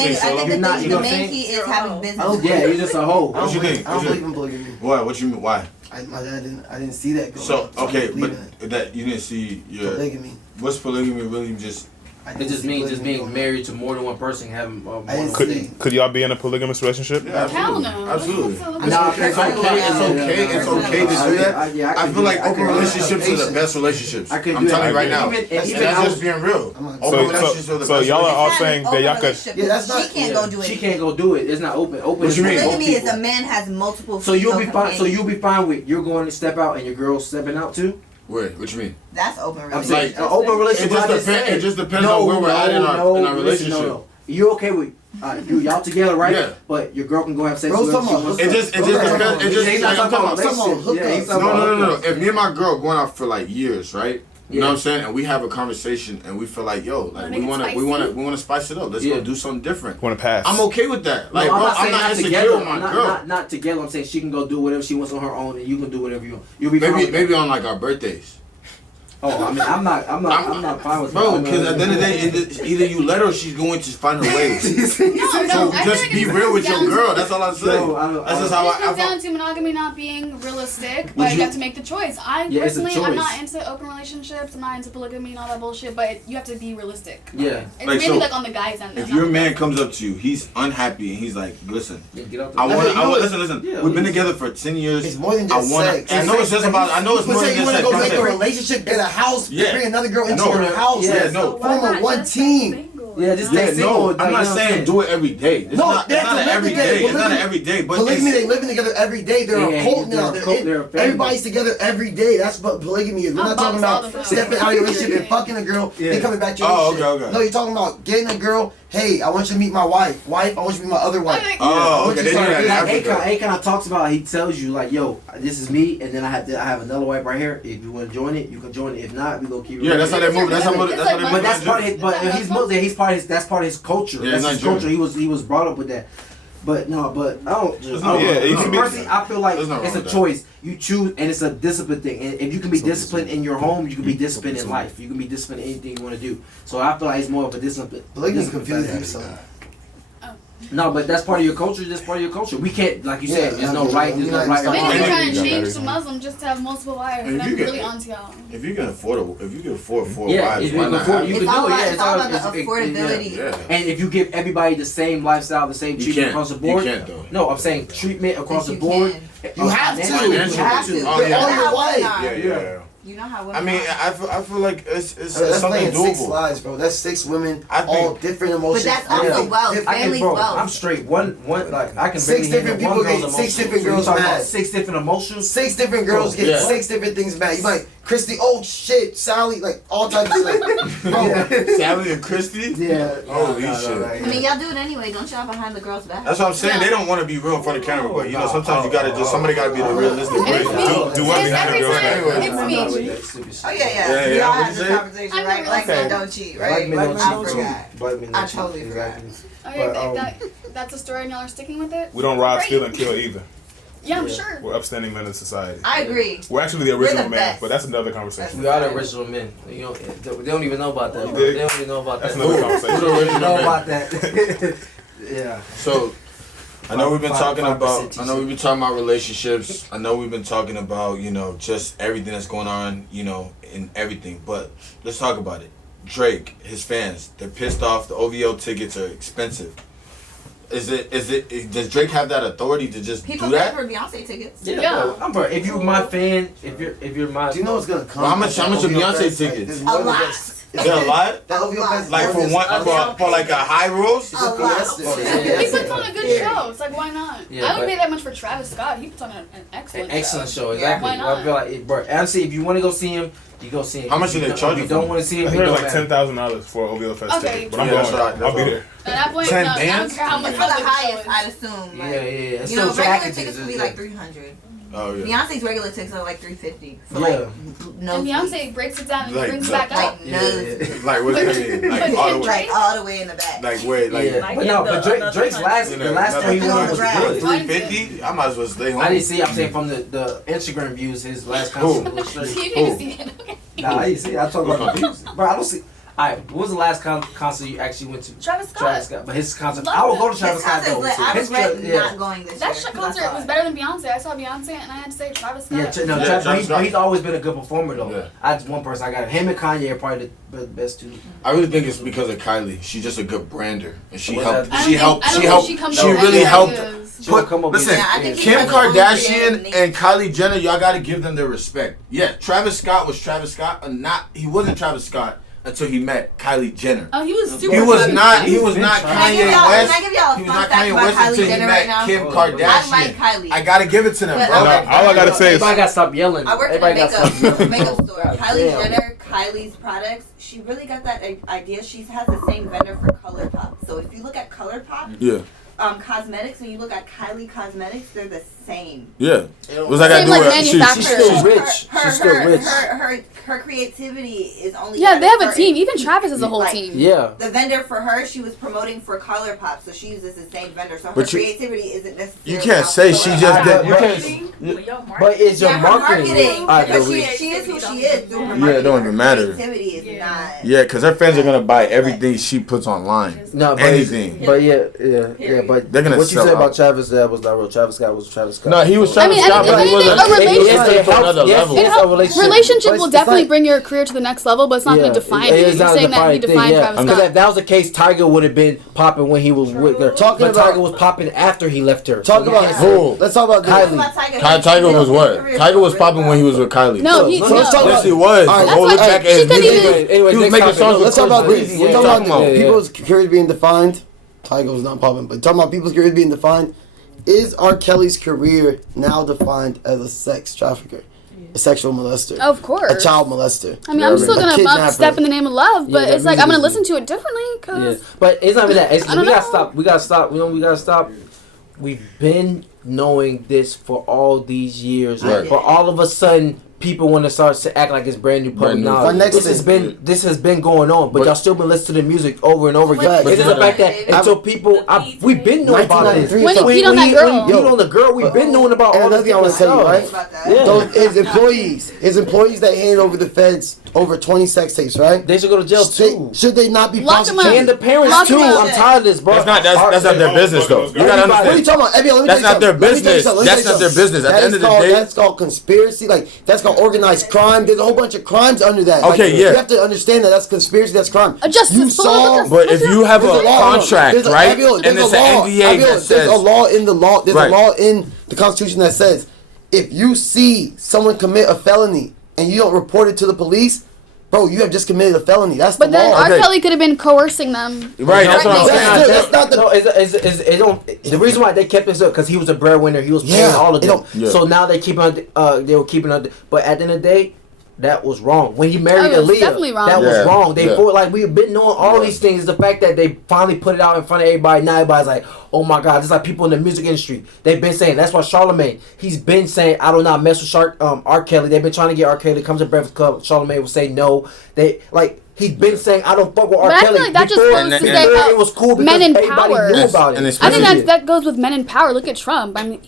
main key is having business. Oh yeah, you're just a hoe. What you think? I don't believe in polygamy. Why? What you mean? Why? I didn't see that. So okay, but that you didn't see your polygamy. What's polygamy really just? It just means just being married to more than one person, having more Could y'all be in a polygamous relationship? Yeah, hell no. Absolutely. No, it's okay to do that. I feel like open relationships are the best relationships. I'm telling you right now. That's just being real. So y'all are all saying that y'all could. Yeah, that's not. She can't go do it. She can't go do it. It's not open. Open. What you mean? Polygamy is a man has multiple. So you'll be fine. So you'll be fine with you're going to step out and your girl's stepping out too. Wait, what you mean? That's open relationship. I'm saying an open relationship. It just depends on where we're at in our relationship. No. You okay with y'all together, right? Yeah. But your girl can go have sex Bro, with her. It just depends. He's talking about No. If me and my girl going out for like years, right? You know what I'm saying? And we have a conversation and we feel like, yo, like we wanna spice it up. Let's go do something different. Want to pass? I'm okay with that. Like, I'm not insecure with my girl. Not together. I'm saying she can go do whatever she wants on her own, and you can do whatever you want. You'll be maybe on like our birthdays. Oh, I mean, I'm not fine with bro. Because at the end of the day, either you let her, or she's going to find her way. So just be real with your girl. That's all I'm saying. That's just how I feel. It comes down to monogamy not being realistic, but you have to make the choice. Personally, I'm not into open relationships. I'm not into polygamy and all that bullshit. But you have to be realistic. Yeah, it's really like on the guy's end. If your man comes up to you, he's unhappy and he's like, "Listen, I want listen. We've been together for 10 years. It's more than just sex. I know it's just about. I know it's more than just sex. You want to go make a relationship, get a house, bring another girl into your house. Form a one team. Yeah, just stay single. I'm not saying do it every day. It's not every day. It's not every day. But polygamy, they living together every day. They're a cult now. Everybody's together every day. That's what polygamy is. We're not talking about stepping out of your relationship and fucking a girl and coming back to your relationship. Okay. No, you're talking about getting a girl. Hey, I want you to meet my wife. Wife, I want you to meet my other wife. Akon talks about. He tells you like, yo, this is me, and then I have another wife right here. If you want to join it, you can join it. If not, we gonna keep it. Yeah, that's how they move. That's how they move. But that's part of his. But he's Muslim. That's part of his culture. That's his culture. He was brought up with that. But I don't. Personally, I feel like it's a choice. You choose, and it's a discipline thing. And if you can be disciplined in your home, you can be disciplined in life. You can be disciplined in anything you want to do. So I feel like it's more of a discipline. Polygamy is confusing. So. No, but that's part of your culture. That's part of your culture. We can't, like you said, there's no right. There's no right. Maybe you're trying to change to Muslim just to have multiple wives. And I'm really onto y'all. If you can afford four wives, why not? You can do it. It's all about the affordability. And if you give everybody the same lifestyle, the same treatment across the board, you can't though. No, I'm saying treatment across the board. You have to. You have to. They're all your wife. Yeah. You know how women. I mean, I feel like it's that's something doable. 6 lives, bro. That's 6 women, all different emotions. But that's also wealth. Family's wealth. I'm straight. One like I can. 6 different people get 6 different girls mad. 6 different emotions. 6 different girls get 6 different things mad. You might Christy, oh shit, Sally, like all types of stuff. Sally and Christy? Yeah. Holy shit. I mean, y'all do it anyway. Don't y'all behind the girl's back? That's what I'm saying. They don't want to be real in front of camera, but you know, sometimes you gotta just, somebody gotta be the realistic person. Do what behind the girl's back? It's me. Oh, yeah. We all have this conversation, I'm right? Black men don't cheat, right? I forgot. I totally forgot. Okay, that's a story and y'all are sticking with it? We don't rob, steal, and kill either. Yeah, I'm sure. We're upstanding men in society. I agree. We're actually the original the man, best. but that's another conversation. We are the original men. You know, they don't even know about that. They don't even know about that. That's another conversation. They don't even know about that. Yeah. So, I know we've been talking about relationships. I know we've been talking about, you know, just everything that's going on, you know, in everything. But let's talk about it. Drake, his fans, they're pissed off. The OVO tickets are expensive. Does Drake have that authority to just People do that? pay for Beyonce tickets. Yeah. Bro, if you're my fan, if you're my, Do you know what's gonna come? Well, how much are Beyonce tickets? A lot. Is that a lot? That OVO Fest. Like for like a high rules? A lot. He puts on a good show. It's like, why not? Yeah, I would pay that much for Travis Scott. He puts on an excellent show. Exactly. Why not? I feel like, bro, honestly, if you want to go see him, you go see him. How much do they charge you? you? Don't want to see him. I think it's like $10,000 for OVO Fest Okay. ticket, but I'm Yeah, going. I'll be there. At that point, 10 no, I don't bands? care how For much the the show highest, is. I'd assume. Like, Yeah. you know, regular tickets would be like $300. Oh yeah. Beyonce's regular tickets are like $350 for Yeah. like no. And Beyonce breaks it down and Like, brings it back up. Like no. Like what do you mean? Like all the way. Like all the way in the back. Like wait, like Yeah. But no, but Drake's last you the know, last time he won was good. $350. I might as well stay home. I didn't see. I'm saying from the Instagram views, his last concert was You straight. didn't see it. Okay. Nah, I didn't see. I talk about the views, bro. I don't see. Alright, what was the last concert you actually went to? Travis Scott. Travis Scott, but his concert. Love I would it. go to Travis His Scott though. concert's lit. I His regret not going this That year. shit 'cause I concert saw was it. better than Beyonce. I saw Beyonce and I had to say Travis Scott. Yeah, Travis but Scott. he's always been a good performer though. Yeah. I just one person I got. Him and Kanye are probably the best two. I really think it's because of Kylie. She's just a good brander, and she What's helped. that? She helped. I don't She think helped. she comes She up with really any helped. ideas. She will come up with Listen, Yeah, I think Kim she's like the only Kardashian creator and Kylie Jenner, y'all got to give them their respect. Yeah, Travis Scott was Travis Scott, and not he wasn't Travis Scott until he met Kylie Jenner. Oh, he was super. He was funny. not. He was been not trying. Kanye West. Can I give y'all a He was fun not fact Kanye about West Kylie until he Jenner met right now? Kim I Kardashian. like Kylie. I gotta give it to them, But bro. I No, all I gotta say is Everybody gotta stop yelling. I work in a Everybody gotta makeup store. Kylie Damn. Jenner, Kylie's products, she really got that idea. She has the same vendor for ColourPop. So if you look at ColourPop, Yeah, cosmetics, when you look at Kylie Cosmetics, they're the same. yeah. What's I gotta Same, do like, with manufacturer. She's still rich. She's still rich. Her creativity is only. Yeah, they have a certain- team. Even Travis is a whole Like, team. Yeah. The vendor for her, she was promoting for ColourPop, so she uses the same vendor. So her But you- creativity isn't necessarily. You can't say she just did. You can't. But it's your Her marketing. marketing. I Because agree. she is who she is through her Yeah, it marketing. don't even Her matter. Creativity is not. Yeah, because her fans are gonna buy everything she puts online. No, but Anything. But yeah. But They're gonna what you sell said about out. Travis, that was not real. Travis Scott was Travis Scott. No, he was I Travis mean, Scott, if but he anything, wasn't. a relationship- He took it to another level. Yes, It helps. Relationship But will it's definitely like- bring your career to the next level, but it's not going to define it. It's You're not a saying that he defined thing, defined yeah. Travis Because Scott. if that was the case, Tiger would have been popping when he was with her. Talking But about- Tiger was popping after he left her. Talk about Who? Let's talk about Kylie. this. Tiger was what? Tiger was popping when he was with Kylie. No, he, So no. let's talk Yes, about- he was. All right, Go look that's back why at she his couldn't music. even- Anyway, He was next making topic. songs with Let's talk about Chris this. Breezy. We're Yeah, talking talking about about- people's careers being defined. Tiger was not popping, but talking about people's careers being defined. Is R. Kelly's career now defined as a sex trafficker, a sexual molester, Of course. a child molester? I mean, I'm still A going to kidnapper. step in the name of love, but Yeah, it's like that I'm going to music listen to it differently because Yeah, but it's not even that. It's, I don't we gotta know. stop. We gotta stop. We gotta stop. We've been knowing this for all these years, Right. but all of a sudden, people want to start to act like it's brand new public Brand new. My knowledge. next This has been going on, but y'all still been listening to the music over and over again. Facts. It's just the fact that until people, we've been knowing about this. 1993 when so- you beat on that girl. When you on the girl, we've been knowing about And all another this thing I want to tell you, right? About that. Yeah. Those his employees that handed over the feds over 20 sex tapes, right? They should go to jail too. Should they not be Lock 'em prosecuted? And the parents Lock too. 'em up. I'm tired of this, bro. That's not their business though. You gotta What are you understand. talking about? Let me That's tell not you their something. Let me tell you business. something. That's not their business. At the That end is of the called- day- that's called conspiracy. Like that's called organized crime. There's a whole bunch of crimes under that. Okay, Like, yeah. You have to understand that that's conspiracy. That's crime. Justice, You full saw, of But if you have there's a law. contract, There's a- right, Abiel, and there's it's a an law. NDA Abiel, that there's says a law in the law. There's Right. a law in the Constitution that says if you see someone commit a felony and you don't report it to the police, bro, you have just committed a felony. That's But the then law. R. Okay. Kelly could have been coercing them. right, that's what I'm Right. saying. That's not the. No, it don't. The reason why they kept this up because he was a breadwinner. He was paying Yeah, all of it them. don't- Yeah. So now they keep on. They were keeping on. But at the end of the day, that was wrong. When he married Aaliyah, definitely wrong. that was wrong. They fought, like, we've been knowing all these things. The fact that they finally put it out in front of everybody, now everybody's like, oh my God, just like people in the music industry. They've been saying, that's why Charlamagne, he's been saying, I do not mess with R. Kelly. They've been trying to get R. Kelly to come to Breakfast Club. Charlamagne will say no. He's been saying, I don't fuck with R. Kelly. I feel like that just goes to say it was cool because men in everybody power. knew about it. I think that goes with men in power. Look at Trump. I mean,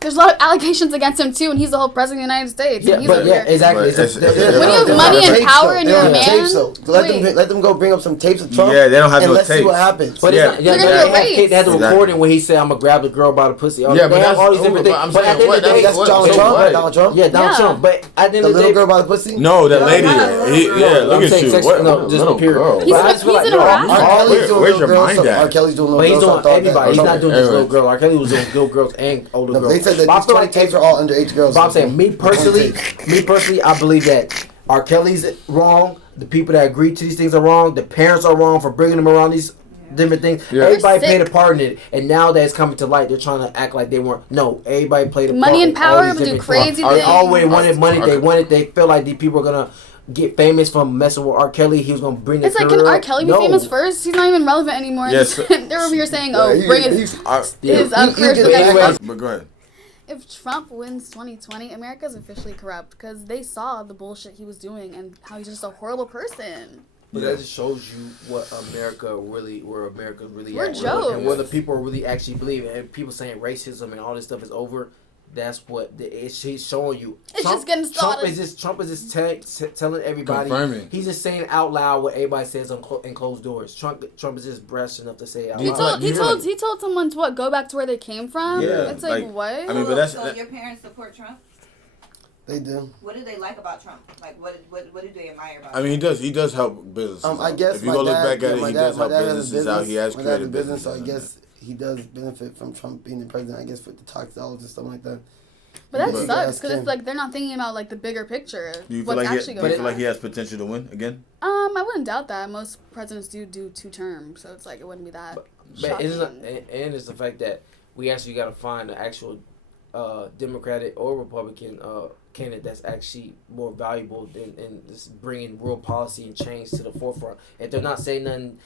there's a lot of allegations against him too, and he's the whole president of the United States. Exactly. When you have money and power and you're a man, tapes, let them go bring up some tapes of Trump. Yeah, they don't have and no let's tapes. See what happens. But they're gonna get they had the recording where he said, "I'm gonna grab the girl by the pussy." Yeah, but that's all these different things. But at the end of the day, that's Donald Trump. Yeah, Donald Trump. But at the end of the day, little girl by the pussy. No, that lady. Look at you. No, just period. He's an harasser. Where's your mind at? R. Kelly's doing But little girls. he's doing everybody. He's not doing just little girl. R. Kelly was doing little girls and older girls. They said that these 20 tapes are all underage girls. But I'm saying, me personally, I believe that R. Kelly's wrong. The people that agree to these things are wrong. The parents are wrong for bringing them around these different things. Yeah. Everybody played a part in it, and now that it's coming to light, they're trying to act like they weren't. No, everybody played a part. Money and power do crazy things. They always wanted money. They wanted. They felt like these people are gonna get famous from messing with R. Kelly. He was gonna bring. It's like, can R. Kelly be famous first? He's not even relevant anymore. Yes. They're over here saying, bring his career. But go ahead. If Trump wins 2020, America's officially corrupt because they saw the bullshit he was doing and how he's just a horrible person. But that just shows you where America really We're at. jokes. And where the people really actually believe. And people saying racism and all this stuff is over. That's what he's showing you. It's just getting started. Trump is just telling everybody. Confirming. He's just saying out loud what everybody says in closed doors. Trump is just brash enough to say it out loud. He told someone to go back to where they came from. Yeah, it's like what? I mean, but that's so your parents support Trump? They do. What do they like about Trump? Like, what do they admire about? I mean, he does help businesses. I guess if you go look back at it, he does help businesses out. He has created business, so I guess he does benefit from Trump being the president. I guess for the tax dollars and stuff like that. But that sucks because it's like they're not thinking about like the bigger picture. Do you feel like he has potential to win again? I wouldn't doubt that. Most presidents do 2 terms, so it's like it wouldn't be that. But it's the fact that we actually got to find an actual Democratic or Republican candidate that's actually more valuable than just bringing real policy and change to the forefront. If they're not saying nothing,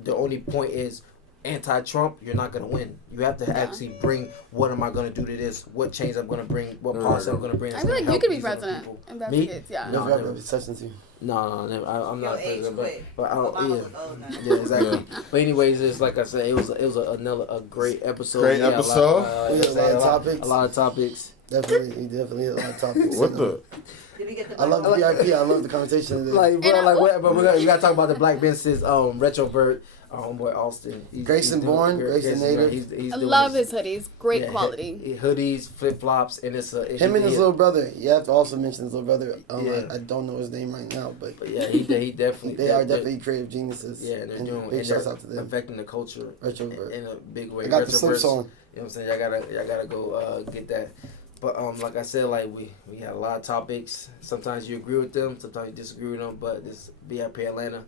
the only point is anti-Trump, you're not going to win. You have to actually bring, what am I going to do to this? What change I'm going to bring? What policy I'm going to bring? I feel like you could be president. Investigates, yeah. No, I'm not president. Yeah, exactly. But anyways, it's like I said, it was a great episode. Great episode. A lot of topics. Definitely hit a lot of topics. What the? I love the VIP. I love the conversation. But we gotta talk about the black businesses. Retrovert. Homeboy Austin. Grayson Native. I love his hoodies. Great quality. Hoodies, flip flops, and it's him and his little brother. You have to also mention his little brother. I don't know his name right now, but he definitely. They are definitely creative geniuses. Yeah, and they're doing. Big shouts out to them. Affecting the culture in a big way. I got the slips on. You know what I'm saying? Y'all gotta go get that. But like I said, like we had a lot of topics. Sometimes you agree with them, sometimes you disagree with them. But this VIP Atlanta,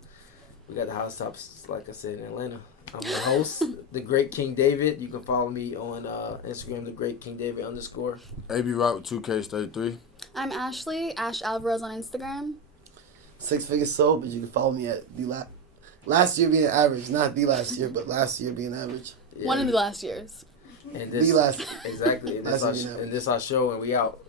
we got the hottest topics, like I said, in Atlanta. I'm the host, the Great King David. You can follow me on Instagram, the Great King David _ AB Rock with 2K33. I'm Ashley, Ash Alvarez on Instagram. 6 Figure Soul, but you can follow me at the last year being average, not the last year, but last year being average. Yeah. One of the last years. And this, exactly. And this our show, and we out.